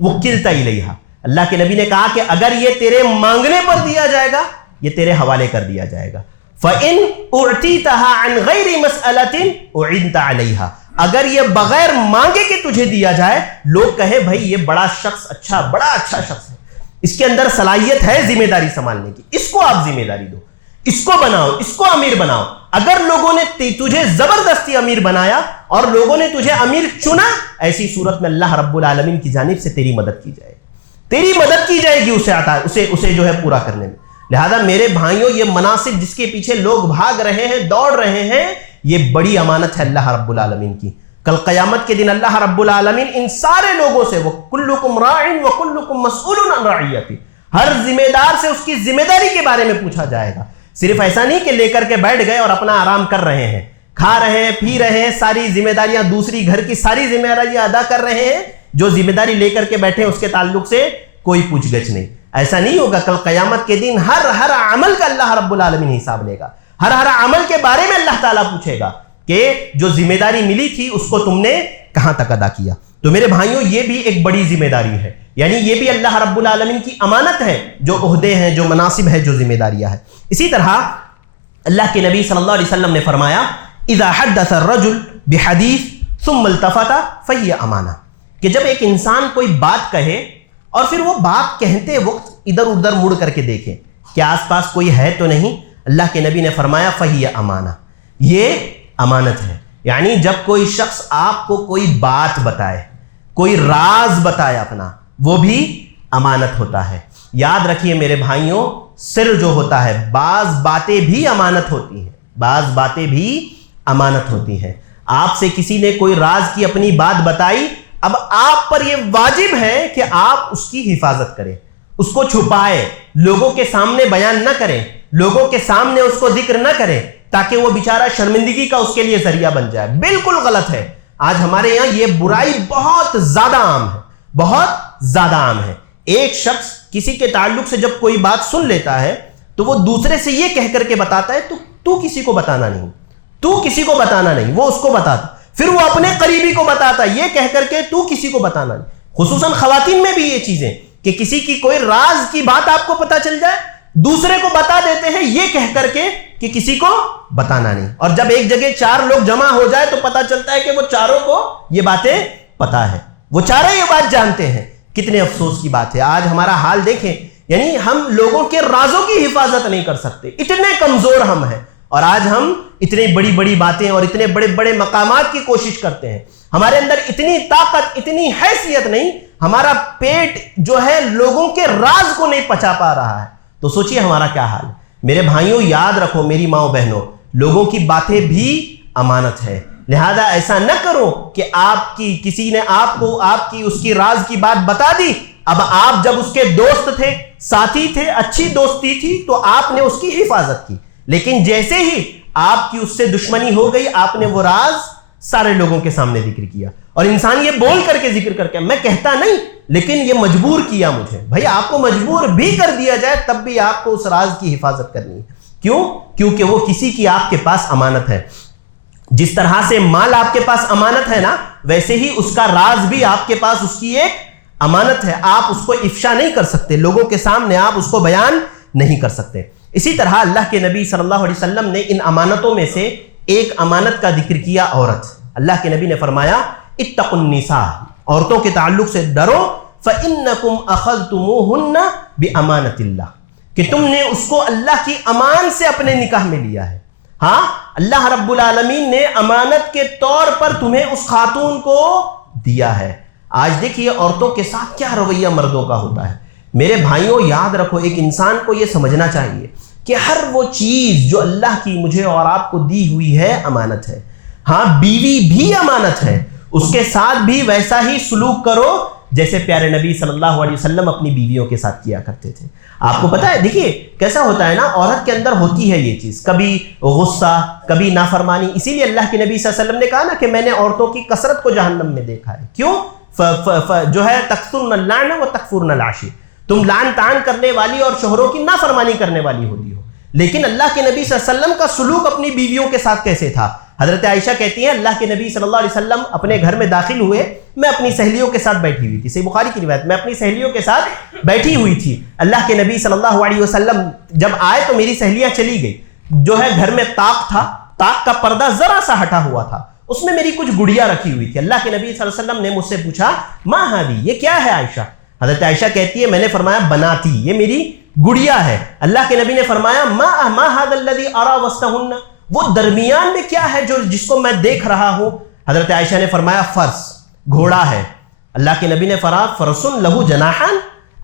وُكِّلْتَ إِلَيْهَا، اللہ کے نبی نے کہا کہ اگر یہ تیرے مانگنے پر دیا جائے گا، یہ تیرے حوالے کر دیا جائے گا۔ فَإِنْ أُعْتِيتَهَا عَنْ غَيْرِ مَسْأَلَةٍ أُعِنْتَ عَلَيْهَا، اگر یہ بغیر مانگے کہ تجھے دیا جائے، لوگ کہے بھائی یہ بڑا شخص اچھا، بڑا اچھا شخص ہے، اس کے اندر صلاحیت ہے ذمہ داری سنبھالنے کی، اس کو آپ ذمہ داری دو، اس کو بناؤ، اس کو امیر بناؤ۔ اگر لوگوں نے تجھے زبردستی امیر بنایا اور لوگوں نے تجھے امیر چنا، ایسی صورت میں اللہ رب العالمین کی جانب سے تیری مدد کی جائے گی، تیری مدد کی جائے گی اسے جو ہے پورا کرنے میں۔ لہذا میرے بھائیوں، یہ مناصب جس کے پیچھے لوگ بھاگ رہے ہیں، دوڑ رہے ہیں، یہ بڑی امانت ہے اللہ رب العالمین کی۔ کل قیامت کے دن اللہ رب العالمین ان سارے لوگوں سے، وَكُلُّكُمْ رَاعٍ وَكُلُّكُمْ مَسْئُولٌ عَنْ رَعِيَّتِهِ، ہر ذمہ دار سے اس کی ذمہ داری کے بارے میں پوچھا جائے گا۔ صرف ایسا نہیں کہ لے کر کے بیٹھ گئے اور اپنا آرام کر رہے ہیں، کھا رہے ہیں، پی رہے ہیں، ساری ذمہ داریاں، دوسری گھر کی ساری ذمہ داریاں ادا کر رہے ہیں، جو ذمہ داری لے کر کے بیٹھے ہیں اس کے تعلق سے کوئی پوچھ گچھ نہیں۔ ایسا نہیں ہوگا، کل قیامت کے دن ہر عمل کا اللہ رب العالمین حساب لے گا، ہر عمل کے بارے میں اللہ تعالیٰ پوچھے گا کہ جو ذمہ داری ملی تھی اس کو تم نے کہاں تک ادا کیا۔ تو میرے بھائیوں، یہ بھی ایک بڑی ذمہ داری ہے، یعنی یہ بھی اللہ رب العالمین کی امانت ہے، جو عہدے ہیں، جو مناصب ہے، جو ذمہ داریاں ہیں۔ اسی طرح اللہ کے نبی صلی اللہ علیہ وسلم نے فرمایا اذا حدث الرجل بحدیث ثم التفت فہی امانہ، کہ جب ایک انسان کوئی بات کہے اور پھر وہ بات کہتے وقت ادھر ادھر مڑ کر کے دیکھے کہ آس پاس کوئی ہے تو نہیں، اللہ کے نبی نے فرمایا فہی امانہ، یہ امانت ہے۔ یعنی جب کوئی شخص آپ کو کوئی بات بتائے، کوئی راز بتائے اپنا، وہ بھی امانت ہوتا ہے۔ یاد رکھیے میرے بھائیوں، سر جو ہوتا ہے، بعض باتیں بھی امانت ہوتی ہیں، بعض باتیں بھی امانت ہوتی ہیں۔ آپ سے کسی نے کوئی راز کی اپنی بات بتائی، اب آپ پر یہ واجب ہے کہ آپ اس کی حفاظت کریں، اس کو چھپائے، لوگوں کے سامنے بیان نہ کریں، لوگوں کے سامنے اس کو ذکر نہ کریں، تاکہ وہ بیچارہ شرمندگی کا اس کے لیے ذریعہ بن جائے۔ بالکل غلط ہے۔ آج ہمارے یہاں یہ برائی بہت زیادہ عام ہے، بہت زیادہ عام ہے۔ ایک شخص کسی کے تعلق سے جب کوئی بات سن لیتا ہے تو وہ دوسرے سے یہ کہہ کر کے بتاتا ہے تو کسی کو بتانا نہیں، تو کسی کو بتانا نہیں، وہ اس کو بتاتا، پھر وہ اپنے قریبی کو بتاتا یہ کہہ کر کے تو کسی کو بتانا نہیں۔ خصوصاً خواتین میں بھی یہ چیزیں کہ کسی کی کوئی راز کی بات آپ کو پتہ چل جائے، دوسرے کو بتا دیتے ہیں یہ کہہ کر کے کہ کسی کو بتانا نہیں. اور جب ایک جگہ 4 لوگ جمع ہو جائے تو پتا چلتا ہے کہ وہ چاروں کو یہ باتیں پتا ہے, وہ چاروں یہ بات جانتے ہیں. کتنے افسوس کی بات ہے. آج ہمارا حال دیکھیں, یعنی ہم لوگوں کے رازوں کی حفاظت نہیں کر سکتے, اتنے کمزور ہم ہیں. اور آج ہم اتنی بڑی بڑی باتیں اور اتنے بڑے بڑے مقامات کی کوشش کرتے ہیں. ہمارے اندر اتنی طاقت, اتنی حیثیت نہیں, ہمارا پیٹ جو ہے لوگوں کے راز کو نہیں پچا پا رہا ہے. تو سوچئے ہمارا کیا حال ہے. میرے بھائیوں, یاد رکھو, میری ماں و بہنوں, لوگوں کی باتیں بھی امانت ہے. لہذا ایسا نہ کرو کہ آپ کی کسی نے آپ کو آپ کی اس کی راز کی بات بتا دی, اب آپ جب اس کے دوست تھے, ساتھی تھے, اچھی دوستی تھی تو آپ نے اس کی حفاظت کی, لیکن جیسے ہی آپ کی اس سے دشمنی ہو گئی, آپ نے وہ راز سارے لوگوں کے سامنے ذکر کیا. اور انسان یہ بول کر کے ذکر کر کے, میں کہتا نہیں لیکن یہ مجبور کیا مجھے. بھائی آپ کو مجبور بھی کر دیا جائے تب بھی آپ کو اس راز کی حفاظت کرنی ہے. کیوں؟ کیونکہ وہ کسی کی آپ کے پاس امانت ہے. جس طرح سے مال آپ کے پاس امانت ہے نا, ویسے ہی اس کا راز بھی آپ کے پاس اس کی ایک امانت ہے. آپ اس کو افشا نہیں کر سکتے, لوگوں کے سامنے آپ اس کو بیان نہیں کر سکتے. اسی طرح اللہ کے نبی صلی اللہ علیہ وسلم نے ان امانتوں میں سے ایک امانت کا ذکر کیا, عورت. اللہ کے نبی نے فرمایا اتقوا النساء, عورتوں کے تعلق سے ڈرو, فإنکم اخذتموہن بامانۃ اللہ, کہ تم نے اس کو اللہ کی امان سے اپنے نکاح میں لیا ہے. ہاں, اللہ رب العالمین نے امانت کے طور پر تمہیں اس خاتون کو دیا ہے. آج دیکھیے عورتوں کے ساتھ کیا رویہ مردوں کا ہوتا ہے. میرے بھائیوں, یاد رکھو, ایک انسان کو یہ سمجھنا چاہیے کہ ہر وہ چیز جو اللہ کی مجھے اور آپ کو دی ہوئی ہے امانت ہے. ہاں, بیوی بھی امانت ہے, اس کے ساتھ بھی ویسا ہی سلوک کرو جیسے پیارے نبی صلی اللہ علیہ وسلم اپنی بیویوں کے ساتھ کیا کرتے تھے. آپ کو پتا ہے, دیکھیے کیسا ہوتا ہے نا, عورت کے اندر ہوتی ہے یہ چیز, کبھی غصہ, کبھی نافرمانی. اسی لیے اللہ کے نبی صلی اللہ علیہ وسلم نے کہا نا کہ میں نے عورتوں کی کثرت کو جہنم میں دیکھا ہے. کیوں؟ جو ہے تکثرن اللعن و تکفرن العشیر, تم لعن طعن کرنے والی اور شوہروں کی نافرمانی کرنے والی ہوتی ہو. لیکن اللہ کے نبی صلی اللہ علیہ وسلم کا سلوک اپنی بیویوں کے ساتھ کیسے تھا؟ حضرت عائشہ کہتی ہیں اللہ کے نبی صلی اللہ علیہ وسلم اپنے گھر میں داخل ہوئے, میں اپنی سہیلیوں کے ساتھ بیٹھی ہوئی تھی. صحیح بخاری کی روایت, میں اپنی سہیلیوں کے ساتھ بیٹھی ہوئی تھی. اللہ کے نبی صلی اللہ علیہ وسلم جب آئے تو میری سہیلیاں چلی گئی. جو ہے گھر میں طاق تھا, طاق کا پردہ ذرا سا ہٹا ہوا تھا, اس میں میری کچھ گڑیاں رکھی ہوئی تھی. اللہ کے نبی صلی اللہ علیہ وسلم نے مجھ سے پوچھا ما ہذی, یہ کیا ہے عائشہ؟ حضرت عائشہ کہتی ہے میں نے فرمایا بناتی, یہ میری گڑیا ہے. اللہ کے نبی نے فرمایا ما هذا الذي ارى وسطهن, وہ درمیان میں کیا ہے جو جس کو میں دیکھ رہا ہوں؟ حضرت عائشہ نے فرمایا فرس, گھوڑا ہے. اللہ کے نبی نے فرمایا فرسن لہو جناحان,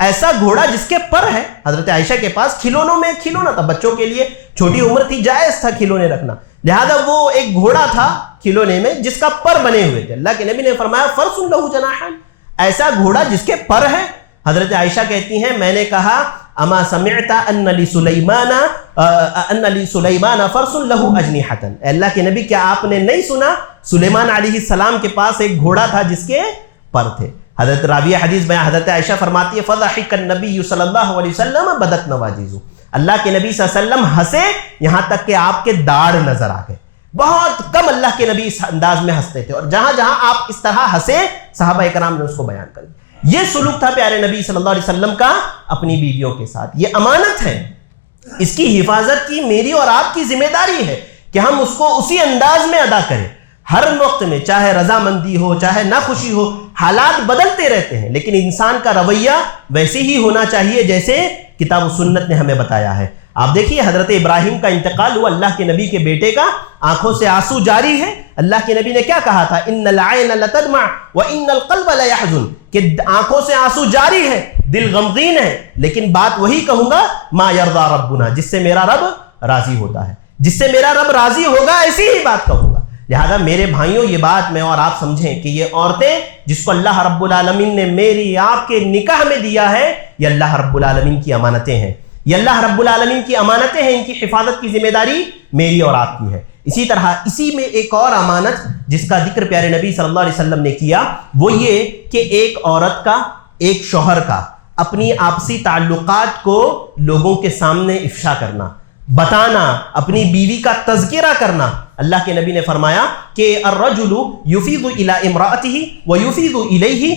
ایسا گھوڑا جس کے پر ہے. حضرت عائشہ کے پاس کھلونوں میں ایک کھلونا تھا, بچوں کے لیے چھوٹی عمر تھی, جائز تھا کھلونے رکھنا, لہذا وہ ایک گھوڑا تھا کھلونے میں جس کا پر بنے ہوئے تھے. اللہ کے نبی نے فرمایا فرسن لہو جناحان, ایسا گھوڑا جس کے پر ہے. حضرت عائشہ کہتی ہیں میں نے کہا اما سمعت ان لسلیمان فرس له اجنحۃ, اللہ کے نبی کیا آپ نے نہیں سنا سلیمان علیہ السلام کے پاس ایک گھوڑا تھا جس کے پر تھے. حضرت راویہ حدیث بیان حضرت عائشہ فرماتی ہے فضحک النبی صلی اللہ علیہ وسلم بدت نواجذ, اللہ کے نبی صلی اللہ علیہ وسلم ہنسے یہاں تک کہ آپ کے داڑھ نظر آ گئے. بہت کم اللہ کے نبی اس انداز میں ہنستے تھے, اور جہاں جہاں آپ اس طرح ہنسے صحابہ کرام نے اس کو بیان کر دیا. یہ سلوک تھا پیارے نبی صلی اللہ علیہ وسلم کا اپنی بیویوں کے ساتھ. یہ امانت ہے, اس کی حفاظت کی میری اور آپ کی ذمہ داری ہے کہ ہم اس کو اسی انداز میں ادا کریں. ہر وقت میں چاہے رضامندی ہو چاہے ناخوشی ہو, حالات بدلتے رہتے ہیں, لیکن انسان کا رویہ ویسے ہی ہونا چاہیے جیسے کتاب و سنت نے ہمیں بتایا ہے. آپ دیکھیے حضرت ابراہیم کا انتقال ہوا, اللہ کے نبی کے بیٹے کا, آنکھوں سے آنسو جاری ہے. اللہ کے نبی نے کیا کہا تھا ان العین لتدمع وان القلب لیحزن, کہ آنکھوں سے آنسو جاری ہے, دل غمگین ہے, لیکن بات وہی کہوں گا ما یرضا ربنا, جس سے میرا رب راضی ہوتا ہے, جس سے میرا رب راضی ہوگا ایسی ہی بات کہوں گا. لہذا میرے بھائیوں یہ بات میں اور آپ سمجھیں کہ یہ عورتیں جس کو اللہ رب العالمین نے میری آپ کے نکاح میں دیا ہے, یہ اللہ رب العالمین کی امانتیں ہیں, یہ اللہ رب العالمین کی امانتیں ہیں, ان کی حفاظت کی ذمہ داری میری اور آپ کی ہے. اسی طرح اسی میں ایک اور امانت جس کا ذکر پیارے نبی صلی اللہ علیہ وسلم نے کیا, وہ یہ کہ ایک عورت کا ایک شوہر کا اپنی آپسی تعلقات کو لوگوں کے سامنے افشا کرنا, بتانا, اپنی بیوی کا تذکرہ کرنا. اللہ کے نبی نے فرمایا کہ الرجل یفیض الی امرأتہ ویفیض الیہ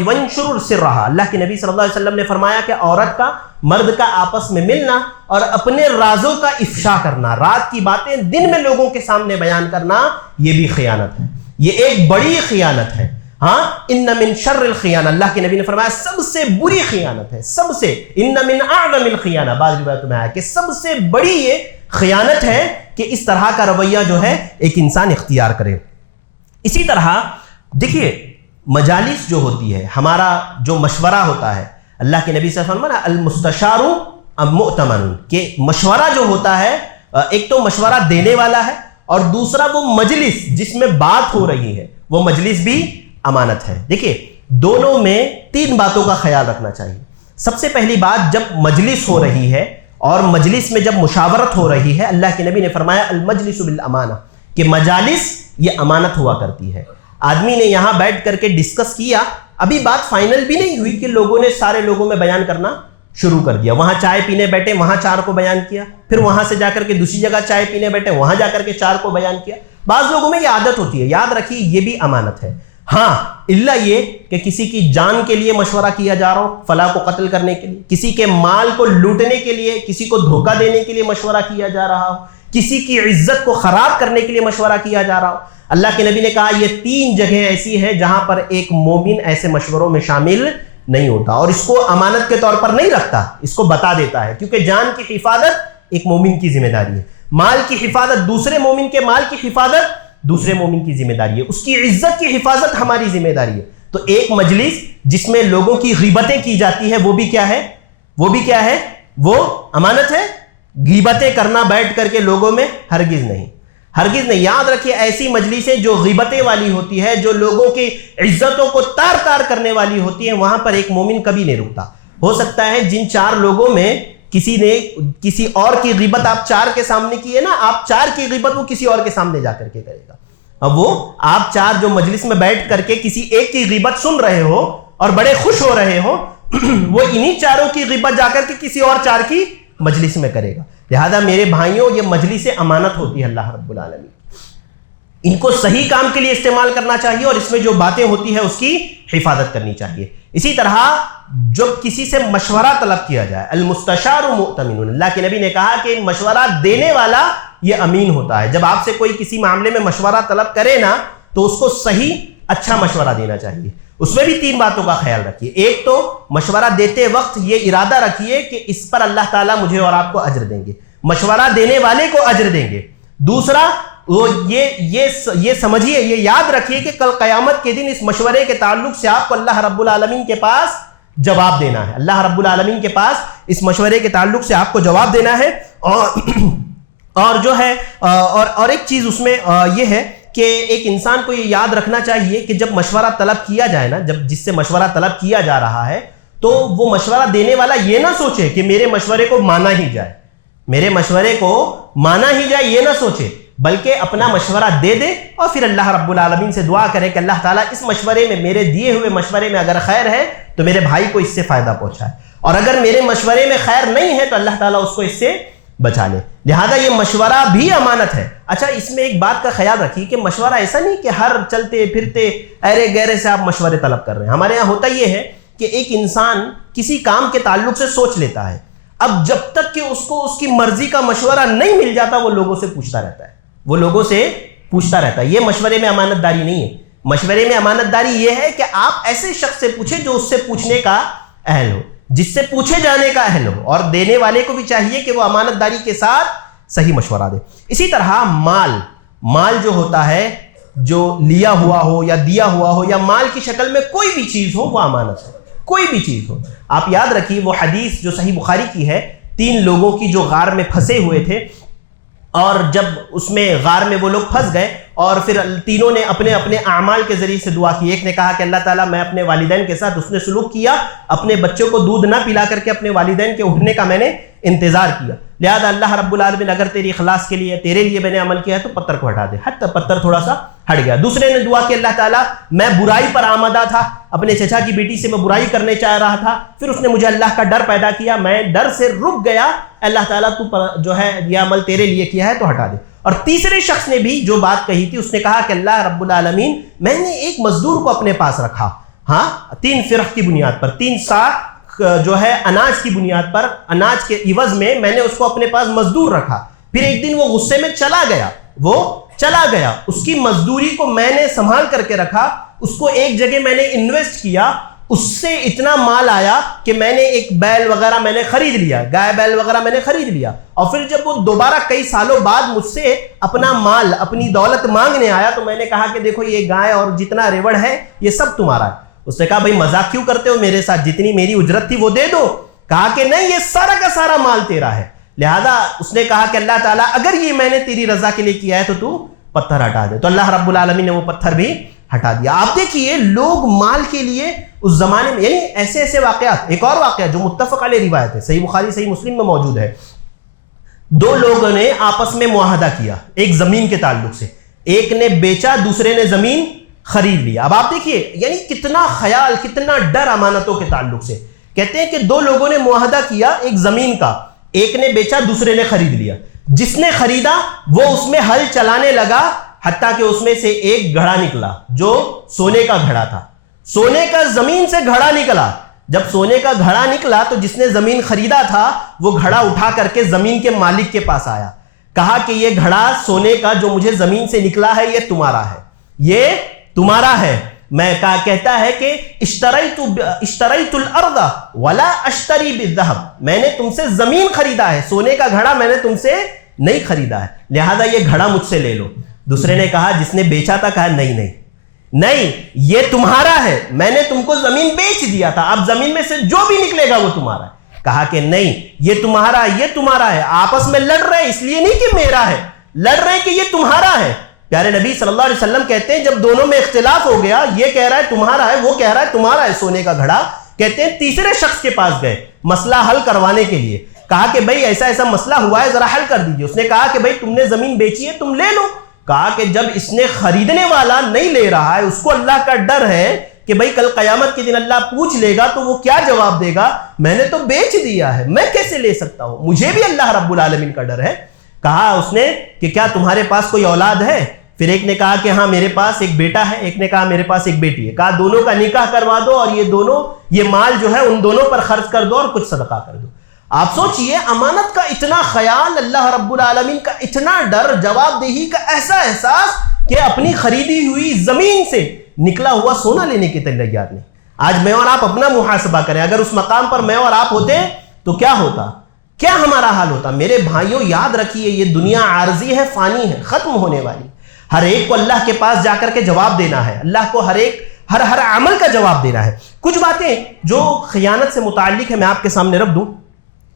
وینشر سرہا. اللہ کے نبی صلی اللہ علیہ وسلم نے فرمایا کہ عورت کا مرد کا آپس میں ملنا اور اپنے رازوں کا افشا کرنا، رات کی باتیں دن میں لوگوں کے سامنے بیان کرنا، یہ بھی خیانت ہے، یہ ایک بڑی خیانت ہے. ہاں، ان من شر الخیانہ، اللہ کے نبی نے فرمایا سب سے بری خیانت ہے، سب سے، ان من اعظم الخیانہ، بعض روایتوں میں آیا کہ سب سے بڑی یہ خیانت ہے کہ اس طرح کا رویہ جو ہے ایک انسان اختیار کرے. اسی طرح دیکھیے مجالس جو ہوتی ہے، ہمارا جو مشورہ ہوتا ہے، اللہ کے نبی صلی اللہ علیہ وسلم المستشار مؤتمن، کہ مشورہ جو ہوتا ہے ایک تو مشورہ دینے والا ہے اور دوسرا وہ مجلس جس میں بات ہو رہی ہے وہ مجلس بھی امانت ہے. دیکھیے دونوں میں 3 باتوں کا خیال رکھنا چاہیے. سب سے پہلی بات، جب مجلس ہو رہی ہے اور مجلس میں جب مشاورت ہو رہی ہے، اللہ کے نبی نے فرمایا المجلس بالامانہ، کہ مجالس یہ امانت ہوا کرتی ہے. آدمی نے یہاں بیٹھ کر کے ڈسکس کیا، ابھی بات فائنل بھی نہیں ہوئی کہ لوگوں نے سارے لوگوں میں بیان کرنا شروع کر دیا. وہاں چائے پینے بیٹھے، وہاں 4 کو بیان کیا، پھر وہاں سے جا کر کے دوسری جگہ چائے پینے بیٹھے، وہاں جا کر کے 4 کو بیان کیا. بعض لوگوں میں یہ عادت ہوتی ہے. یاد رکھیے یہ بھی امانت ہے. ہاں الا یہ کہ کسی کی جان کے لیے مشورہ کیا جا رہا ہو، فلاں کو قتل کرنے کے لیے، کسی کے مال کو لوٹنے کے لیے، کسی کو دھوکہ دینے کے لیے مشورہ کیا جا رہا ہو، کسی کی عزت کو خراب کرنے کے لیے مشورہ کیا جا رہا ہو. اللہ کے نبی نے کہا یہ 3 جگہیں ایسی ہیں جہاں پر ایک مومن ایسے مشوروں میں شامل نہیں ہوتا اور اس کو امانت کے طور پر نہیں رکھتا، اس کو بتا دیتا ہے، کیونکہ جان کی حفاظت ایک مومن کی ذمہ داری ہے، مال کی حفاظت، دوسرے مومن کے مال کی حفاظت دوسرے مومن کی ذمہ داری ہے، اس کی عزت کی حفاظت ہماری ذمہ داری ہے. تو ایک مجلس جس میں لوگوں کی غیبتیں کی جاتی ہے وہ بھی کیا ہے؟ وہ امانت ہے. غیبتیں کرنا بیٹھ کر کے لوگوں میں ہرگز نہیں. یاد رکھیے ایسی مجلسیں جو غیبتیں والی ہوتی ہے، جو لوگوں کی عزتوں کو تار تار کرنے والی ہوتی ہیں، وہاں پر ایک مومن کبھی نہیں رکتا. ہو سکتا ہے جن 4 لوگوں میں کسی نے کسی اور کی غیبت آپ 4 کے سامنے کی ہے نا، آپ 4 کی غیبت وہ کسی اور کے سامنے جا کر کے کرے گا. اب وہ آپ 4 جو مجلس میں بیٹھ کر کے کسی ایک کی غیبت سن رہے ہو اور بڑے خوش ہو رہے ہو، وہ انہی 4 کی غیبت جا کر کے کسی اور 4 کی مجلس میں کرے گا. لہذا میرے بھائیوں یہ مجلس امانت ہوتی ہے اللہ رب العالمین. ان کو صحیح کام کے لیے استعمال کرنا چاہیے اور اس میں جو باتیں ہوتی ہیں اس کی حفاظت کرنی چاہیے. اسی طرح جب کسی سے مشورہ طلب کیا جائے، المستشار مؤتمن، اللہ کے نبی نے کہا کہ مشورہ دینے والا یہ امین ہوتا ہے. جب آپ سے کوئی کسی معاملے میں مشورہ طلب کرے نا تو اس کو صحیح اچھا مشورہ دینا چاہیے. اس میں بھی 3 باتوں کا خیال رکھیے. ایک تو مشورہ دیتے وقت یہ ارادہ رکھیے کہ اس پر اللہ تعالیٰ مجھے اور آپ کو اجر دیں گے، مشورہ دینے والے کو اجر دیں گے. دوسرا وہ یہ سمجھیے، یہ یاد رکھیے کہ کل قیامت کے دن اس مشورے کے تعلق سے آپ کو اللہ رب العالمین کے پاس جواب دینا ہے. اللہ رب العالمین کے پاس اس مشورے کے تعلق سے آپ کو جواب دینا ہے. اور جو ہے اور ایک چیز اس میں یہ ہے کہ ایک انسان کو یہ یاد رکھنا چاہیے کہ جب مشورہ طلب کیا جائے نا، جب جس سے مشورہ طلب کیا جا رہا ہے تو وہ مشورہ دینے والا یہ نہ سوچے کہ میرے مشورے کو مانا ہی جائے، یہ نہ سوچے، بلکہ اپنا مشورہ دے دے اور پھر اللہ رب العالمین سے دعا کرے کہ اللہ تعالیٰ اس مشورے میں، میرے دیے ہوئے مشورے میں اگر خیر ہے تو میرے بھائی کو اس سے فائدہ پہنچائے، اور اگر میرے مشورے میں خیر نہیں ہے تو اللہ تعالیٰ اس کو اس سے بچا لے. لہذا یہ مشورہ بھی امانت ہے. اچھا اس میں ایک بات کا خیال رکھیے کہ مشورہ ایسا نہیں کہ ہر چلتے پھرتے ایرے گہرے سے آپ مشورے طلب کر رہے ہیں. ہمارے یہاں ہوتا یہ ہے کہ ایک انسان کسی کام کے تعلق سے سوچ لیتا ہے، اب جب تک کہ اس کو اس کی مرضی کا مشورہ نہیں مل جاتا وہ لوگوں سے پوچھتا رہتا ہے. یہ مشورے میں امانت داری نہیں ہے. مشورے میں امانت داری یہ ہے کہ آپ ایسے شخص سے پوچھیں جو اس سے پوچھنے کا اہل ہو، جس سے پوچھے جانے کا اہل ہو، اور دینے والے کو بھی چاہیے کہ وہ امانت داری کے ساتھ صحیح مشورہ دے. اسی طرح مال جو ہوتا ہے، جو لیا ہوا ہو یا دیا ہوا ہو یا مال کی شکل میں کوئی بھی چیز ہو، وہ امانت ہے. کوئی بھی چیز ہو. آپ یاد رکھیے وہ حدیث جو صحیح بخاری کی ہے، 3 لوگوں کی جو غار میں پھنسے ہوئے تھے، اور جب اس میں غار میں وہ لوگ پھنس گئے اور پھر تینوں نے اپنے اپنے اعمال کے ذریعے سے دعا کی. ایک نے کہا کہ اللہ تعالیٰ میں اپنے والدین کے ساتھ اس نے سلوک کیا، اپنے بچوں کو دودھ نہ پلا کر کے اپنے والدین کے اٹھنے کا میں نے انتظار کیا، لہذا اللہ رب العالمین اگر تیری اخلاص کے لیے، تیرے لیے میں نے عمل کیا ہے تو پتھر کو ہٹا دے. حتی پتھر تھوڑا سا ہٹ گیا. دوسرے نے دعا کی اللہ تعالیٰ میں برائی پر آمادہ تھا، اپنے چچا کی بیٹی سے میں برائی کرنے چاہ رہا تھا، پھر اس نے مجھے اللہ کا ڈر پیدا کیا، میں ڈر سے رک گیا، اللہ تعالیٰ تو جو ہے یہ عمل تیرے لیے کیا ہے تو ہٹا دے. اور تیسرے شخص نے بھی جو بات کہی تھی، اس نے کہا کہ اللہ رب العالمین، میں نے ایک مزدور کو اپنے پاس رکھا، ہاں 3 فرق کی بنیاد پر، 3 سا جو ہے اناج کی بنیاد پر، اناج کے عوض میں میں نے اس کو اپنے پاس مزدور رکھا، پھر ایک دن وہ غصے میں چلا گیا، اس کی مزدوری کو میں نے سنبھال کر کے رکھا، اس کو ایک جگہ میں نے انویسٹ کیا، اس سے اتنا مال آیا کہ میں نے ایک بیل وغیرہ میں نے خرید لیا، گائے بیل وغیرہ میں نے خرید لیا، اور پھر جب وہ دوبارہ کئی سالوں بعد مجھ سے اپنا مال، اپنی دولت مانگنے آیا تو میں نے کہا کہ دیکھو یہ گائے اور جتنا ریوڑ ہے یہ سب تمہارا ہے۔ اس نے کہا بھائی مذاق کیوں کرتے ہو میرے ساتھ، جتنی میری اجرت تھی وہ دے دو۔ کہا کہ نہیں، یہ سارا کا سارا مال تیرا ہے۔ لہذا اس نے کہا کہ اللہ تعالیٰ اگر یہ میں نے تیری رضا کے لیے کیا ہے تو پتھر ہٹا دے، تو اللہ رب العالمین نے وہ پتھر بھی ہٹا دیا۔ آپ دیکھیے لوگ مال کے لیے اس زمانے میں، یعنی ایسے واقعات۔ ایک اور واقعہ جو متفق علیہ روایت ہے، صحیح بخاری صحیح مسلم میں موجود ہے، 2 لوگوں نے آپس میں معاہدہ کیا ایک زمین کے تعلق سے، ایک نے بیچا، دوسرے نے زمین خرید لیا۔ اب آپ دیکھیے یعنی کتنا خیال، کتنا ڈر امانتوں کے تعلق سے۔ کہتے ہیں کہ 2 لوگوں نے معاہدہ کیا ایک زمین کا، ایک نے بیچا، دوسرے نے خرید لیا۔ جس نے خریدا وہ اس میں ہل چلانے لگا، حتیٰ کہ اس میں سے ایک گھڑا نکلا جو سونے کا گھڑا تھا، سونے کا زمین سے گھڑا نکلا۔ جب سونے کا گھڑا نکلا تو جس نے زمین خریدا تھا وہ گھڑا اٹھا کر کے زمین کے مالک کے پاس آیا، کہا کہ یہ گھڑا سونے کا جو مجھے زمین سے نکلا ہے یہ تمہارا ہے، یہ تمہارا ہے۔ میں کہتا ہے کہ اشتریت الارض ولا اشتری بالذهب، میں نے تم سے زمین خریدا ہے، سونے کا گھڑا میں نے تم سے نہیں خریدا ہے، لہذا یہ گھڑا مجھ سے لے لو۔ دوسرے نے کہا، جس نے بیچا تھا، کہا نہیں یہ تمہارا ہے، میں نے تم کو زمین بیچ دیا تھا، اب زمین میں سے جو بھی نکلے گا وہ تمہارا ہے۔ کہا کہ نہیں یہ تمہارا ہے، آپس میں لڑ رہے اس لیے نہیں کہ میرا ہے، لڑ رہے کہ یہ تمہارا ہے۔ پیارے نبی صلی اللہ علیہ وسلم کہتے ہیں جب دونوں میں اختلاف ہو گیا، یہ کہہ رہا ہے تمہارا ہے، وہ کہہ رہا ہے تمہارا ہے سونے کا گھڑا، کہتے ہیں تیسرے شخص کے پاس گئے مسئلہ حل کروانے کے لیے، کہا کہ بھائی ایسا مسئلہ ہوا ہے، ذرا حل کر دیجئے۔ اس نے کہا کہ بھائی تم نے زمین بیچی ہے، تم لے لو۔ کہا کہ جب اس نے خریدنے والا نہیں لے رہا ہے، اس کو اللہ کا ڈر ہے کہ بھائی کل قیامت کے دن اللہ پوچھ لے گا تو وہ کیا جواب دے گا، میں نے تو بیچ دیا ہے، میں کیسے لے سکتا ہوں، مجھے بھی اللہ رب العالمین کا ڈر ہے۔ کہا اس نے کہ کیا تمہارے پاس کوئی اولاد ہے؟ پھر ایک نے کہا کہ ہاں میرے پاس ایک بیٹا ہے، ایک نے کہا میرے پاس ایک بیٹی ہے۔ کہا دونوں کا نکاح کروا دو اور یہ مال جو ہے ان دونوں پر خرچ کر دو اور کچھ صدقہ کر دو۔ آپ سوچئے امانت کا اتنا خیال، اللہ رب العالمین کا اتنا ڈر، جواب دہی کا ایسا احساس کہ اپنی خریدی ہوئی زمین سے نکلا ہوا سونا لینے کے تیار نہیں۔ آج میں اور آپ اپنا محاسبہ کریں، اگر اس مقام پر میں اور آپ ہوتے تو کیا ہوتا، کیا ہمارا حال ہوتا؟ میرے بھائیوں یاد رکھیے یہ دنیا عارضی ہے، فانی ہے، ختم ہونے والی۔ ہر ایک کو اللہ کے پاس جا کر کے جواب دینا ہے، اللہ کو ہر عمل کا جواب دینا ہے۔ کچھ باتیں جو خیانت سے متعلق ہے میں آپ کے سامنے رکھ دوں۔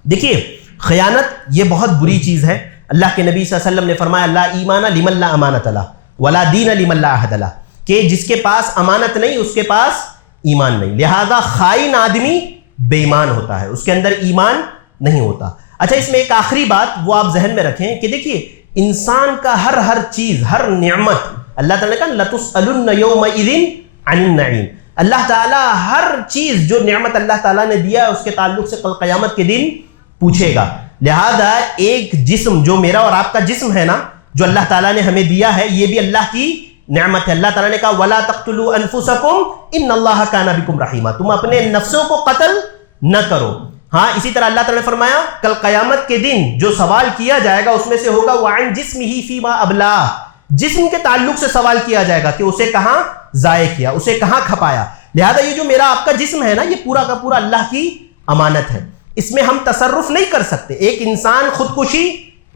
دیکھیے خیانت یہ بہت بری چیز ہے۔ اللہ کے نبی صلی اللہ علیہ وسلم نے فرمایا لا ایمان لمن لا امانت لہ ولا دین لمن لا عہد لہ، کہ جس کے پاس امانت نہیں اس کے پاس ایمان نہیں، لہذا خائن آدمی بے ایمان ہوتا ہے، اس کے اندر ایمان نہیں ہوتا۔ اچھا اس میں ایک آخری بات وہ آپ ذہن میں رکھیں کہ دیکھیے انسان کا ہر چیز، ہر نعمت، اللہ تعالیٰ نے کہا لَتُسْأَلُنَّ يَوْمَئِذٍ عَنِ النَّعِيمِ، اللہ تعالیٰ ہر چیز جو نعمت اللہ تعالیٰ نے دیا ہے اس کے تعلق سے کل قیامت کے دن پوچھے گا۔ لہذا ایک جسم جو میرا اور آپ کا جسم ہے نا، جو اللہ تعالیٰ نے ہمیں دیا ہے، یہ بھی اللہ کی نعمت ہے۔ اللہ تعالیٰ نے کہا وَلَا تَقْتُلُوا أَنفُسَكُمْ إِنَّ اللَّهَ كَانَ بِكُمْ رَحِيمًا، تم اپنے نفسوں کو قتل نہ کرو۔ ہاں اسی طرح اللہ تعالیٰ نے فرمایا کل قیامت کے دن جو سوال کیا جائے گا اس میں سے ہوگا وَعَنْ جِسْمِهِ فِي مَا أَبْلَاهُ، جسم کے تعلق سے سوال کیا جائے گا کہ اسے کہاں ضائع کیا، اسے کہاں کھپایا۔ لہذا یہ جو میرا آپ کا جسم ہے نا، یہ پورا کا پورا اللہ کی امانت ہے، اس میں ہم تصرف نہیں کر سکتے۔ ایک انسان خودکشی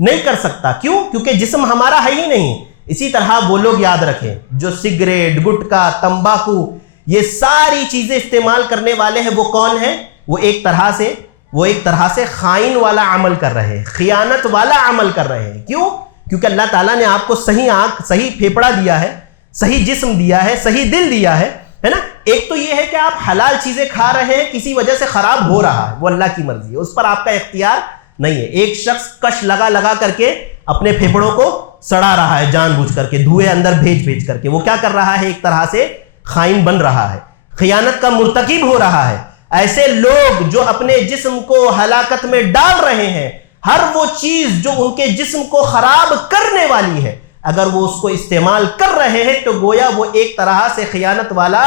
نہیں کر سکتا، کیوں؟ کیونکہ جسم ہمارا ہے ہی نہیں۔ اسی طرح وہ لوگ یاد رکھیں جو سگریٹ، گٹکا، تمباکو، یہ ساری چیزیں استعمال کرنے والے ہیں، وہ کون ہیں؟ وہ ایک طرح سے خائن والا عمل کر رہے ہیں، خیانت والا عمل کر رہے ہیں۔ کیوں؟ کیونکہ اللہ تعالیٰ نے آپ کو صحیح آنکھ، صحیح پھیپڑا دیا ہے، صحیح جسم دیا ہے، صحیح دل دیا ہے نا۔ ایک تو یہ ہے کہ آپ حلال چیزیں کھا رہے ہیں، کسی وجہ سے خراب ہو رہا ہے، وہ اللہ کی مرضی ہے، اس پر آپ کا اختیار نہیں ہے۔ ایک شخص کش لگا کر کے اپنے پھیپڑوں کو سڑا رہا ہے جان بوجھ کر کے، دھوئے اندر بھیج کر کے، وہ کیا کر رہا ہے؟ ایک طرح سے خائن بن رہا ہے، خیانت کا مرتکب ہو رہا ہے۔ ایسے لوگ جو اپنے جسم کو ہلاکت میں ڈال رہے ہیں، ہر وہ چیز جو ان کے جسم کو خراب کرنے والی ہے اگر وہ اس کو استعمال کر رہے ہیں تو گویا وہ ایک طرح سے خیانت والا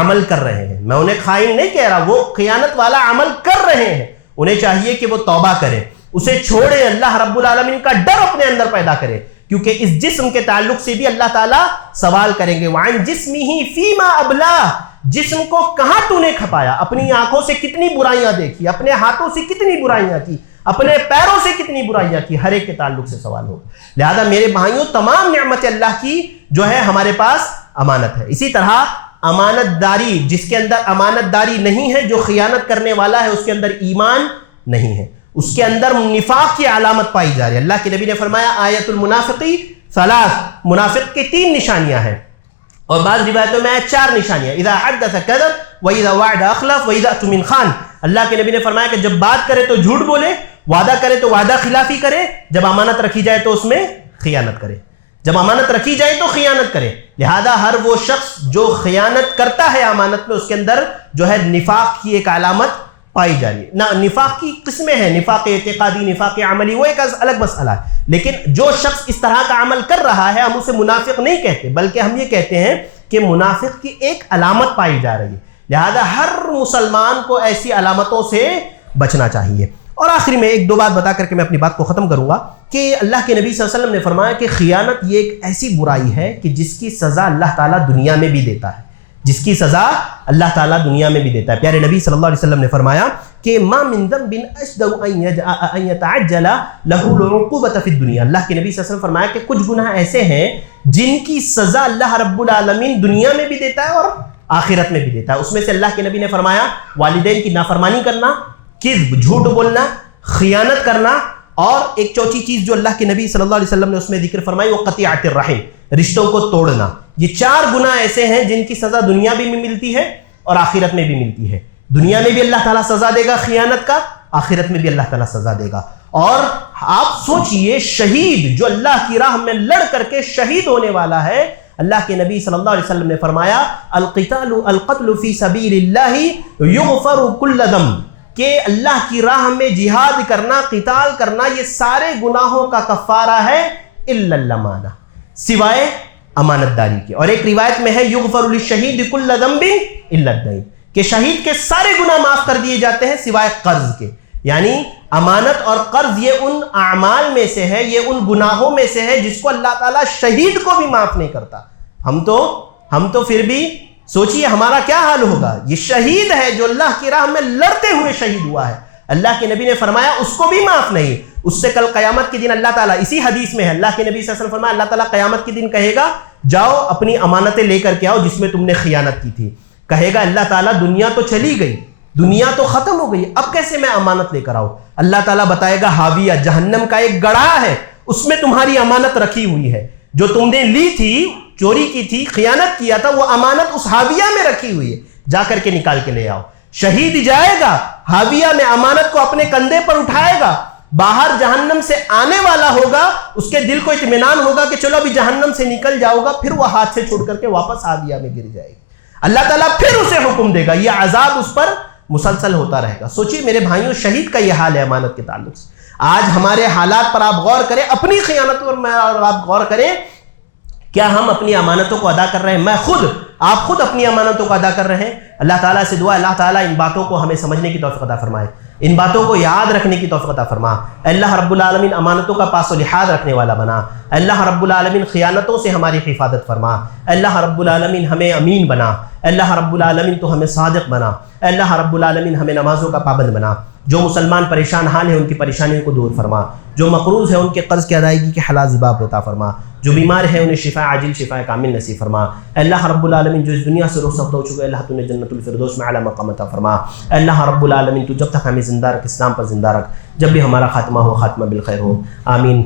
عمل کر رہے ہیں. میں انہیں خائن نہیں کہہ رہا، وہ خیانت والا عمل کر رہے ہیں. انہیں چاہیے کہ وہ توبہ کریں، اسے چھوڑے، اللہ رب العالمین کا ڈر اپنے اندر پیدا کرے، کیونکہ اس جسم کے تعلق سے بھی اللہ تعالیٰ سوال کریں گے. وَعَنْ جِسْمِهِ فِي مَا أَبْلَاهُ، جسم کو کہاں تو نے کھپایا، اپنی آنکھوں سے کتنی برائیاں دیکھی، اپنے ہاتھوں سے کتنی برائیاں کی، اپنے پیروں سے کتنی برائیاں کی، ہر ایک کے تعلق سے سوال ہوگا. لہذا میرے بھائیوں، تمام نعمت اللہ کی جو ہے ہمارے پاس امانت ہے. اسی طرح امانت داری، جس کے اندر امانت داری نہیں ہے، جو خیانت کرنے والا ہے، اس کے اندر ایمان نہیں ہے، اس کے اندر نفاق کی علامت پائی جا رہی ہے. اللہ کے نبی نے فرمایا آیت المنافقی ثلاث، منافق کی 3 نشانیاں ہیں، اور بعض روایتوں میں 4 نشانیاں. اذا حدث کذب واذا وعد اخلف واذا اؤتمن خان. اللہ کے نبی نے فرمایا کہ جب بات کرے تو جھوٹ بولے، وعدہ کرے تو وعدہ خلافی کرے، جب امانت رکھی جائے تو اس میں خیانت کرے، جب امانت رکھی جائے تو خیانت کرے. لہذا ہر وہ شخص جو خیانت کرتا ہے امانت میں، اس کے اندر جو ہے نفاق کی ایک علامت پائی جا رہی ہے. نفاق کی قسمیں ہیں، نفاق اعتقادی، نفاق عملی، وہ ایک الگ مسئلہ ہے. لیکن جو شخص اس طرح کا عمل کر رہا ہے، ہم اسے منافق نہیں کہتے، بلکہ ہم یہ کہتے ہیں کہ منافق کی ایک علامت پائی جا رہی ہے. لہذا ہر مسلمان کو ایسی علامتوں سے بچنا چاہیے. اور آخری میں 1-2 بات بتا کر کے میں اپنی بات کو ختم کروں گا کہ اللہ کے نبی صلی اللہ علیہ وسلم نے فرمایا کہ خیانت یہ ایک ایسی برائی ہے کہ جس کی سزا اللہ تعالیٰ دنیا میں بھی دیتا ہے، جس کی سزا اللہ تعالیٰ دنیا میں بھی دیتا ہے. پیارے نبی صلی اللہ علیہ وسلم نے فرمایا کہ ما من ذنب اشد ان يتعجل له العقوبة في الدنيا. اللہ کے نبی صلی اللہ علیہ وسلم فرمایا کہ کچھ گناہ ایسے ہیں جن کی سزا اللہ رب العالمین دنیا میں بھی دیتا ہے اور آخرت میں بھی دیتا ہے. اس میں سے اللہ کے نبی نے فرمایا والدین کی نافرمانی کرنا، کذب، جھوٹ بولنا، خیانت کرنا، اور ایک چوتھی چیز جو اللہ کے نبی صلی اللہ علیہ وسلم نے اس میں ذکر فرمائی وہ قطیعۃ الرحم، رشتوں کو توڑنا. یہ 4 گناہ ایسے ہیں جن کی سزا دنیا بھی میں ملتی ہے اور آخرت میں بھی ملتی ہے. دنیا میں بھی اللہ تعالیٰ سزا دے گا خیانت کا، آخرت میں بھی اللہ تعالیٰ سزا دے گا. اور آپ سوچئے شہید جو اللہ کی راہ میں لڑ کر کے شہید ہونے والا ہے، اللہ کے نبی صلی اللہ علیہ وسلم نے فرمایا القتل فی سبیل اللہ یغفر کل ذنب، کہ اللہ کی راہ میں جہاد کرنا، قتال کرنا، یہ سارے گناہوں کا کفارہ ہے الا اللمانہ، سوائے امانت داری کے. اور ایک روایت میں ہے یغفر للشہید کل ذنب الا الدین، کہ شہید کے سارے گناہ معاف کر دیے جاتے ہیں سوائے قرض کے. یعنی امانت اور قرض یہ ان اعمال میں سے ہے، یہ ان گناہوں میں سے ہے جس کو اللہ تعالیٰ شہید کو بھی معاف نہیں کرتا. ہم تو پھر بھی سوچئے ہمارا کیا حال ہوگا. یہ شہید ہے جو اللہ کی راہ میں لڑتے ہوئے شہید ہوا ہے، اللہ کے نبی نے فرمایا اس کو بھی معاف نہیں. اس سے کل قیامت کے دن اللہ تعالیٰ، اسی حدیث میں ہے، اللہ کے نبی صلی اللہ علیہ وسلم فرمایا اللہ تعالیٰ قیامت کے دن کہے گا جاؤ اپنی امانتیں لے کر کے آؤ جس میں تم نے خیانت کی تھی. کہے گا اللہ تعالیٰ دنیا تو چلی گئی، دنیا تو ختم ہو گئی، اب کیسے میں امانت لے کر آؤں؟ اللہ تعالیٰ بتائے گا حاویہ، جہنم کا ایک گڑھا ہے، اس میں تمہاری امانت رکھی ہوئی ہے، جو تم نے لی تھی، چوری کی تھی، خیانت کیا تھا، وہ امانت اس حاویہ میں رکھی ہوئی ہے، جا کر کے نکال کے لے آؤ. شہید جائے گا حاویہ میں، امانت کو اپنے کندھے پر اٹھائے گا، باہر جہنم سے آنے والا ہوگا، اس کے دل کو اطمینان ہوگا کہ چلو ابھی جہنم سے نکل جاؤ گا، پھر وہ ہاتھ سے چھوڑ کر کے واپس حاویہ میں گر جائے گی. اللہ تعالیٰ پھر اسے حکم دے گا، یہ عذاب اس پر مسلسل ہوتا رہے گا. سوچیے میرے بھائیوں، شہید کا یہ حال ہے امانت کے تعلق سے. آج ہمارے حالات پر آپ غور کریں، اپنی خیانتوں پر آپ غور کریں، کیا ہم اپنی امانتوں کو ادا کر رہے ہیں؟ آپ خود اپنی امانتوں کو ادا کر رہے ہیں. اللہ تعالیٰ سے دعا اللہ تعالیٰ ان باتوں کو ہمیں سمجھنے کی توفیق عطا فرمائے، ان باتوں کو یاد رکھنے کی توفیق عطا فرما. اللہ رب العالمین امانتوں کا پاس و لحاظ رکھنے والا بنا. اللہ رب العالمین خیانتوں سے ہماری حفاظت فرما. اللہ رب العالمین ہمیں امین بنا. اللہ رب العالمین تو ہمیں صادق بنا. اللہ رب العالمین ہمیں نمازوں کا پابند بنا. جو مسلمان پریشان حال ہیں ان کی پریشانیوں کو دور فرما. جو مقروض ہیں ان کے قرض کی ادائیگی کے حلال اسباب عطا فرما. جو بیمار ہیں انہیں شفا عاجل، شفا کامل نصیب فرما. اللہ رب العالمین جو اس دنیا سے رخصت ہو چکے، اللہ تو نے جنت الفردوس میں اعلیٰ مقام عطا فرما. اللہ رب العالمین تو جب تک ہمیں زندہ رکھ، اسلام پر زندہ رکھ، جب بھی ہمارا خاتمہ ہو خاتمہ بالخیر ہو. آمین.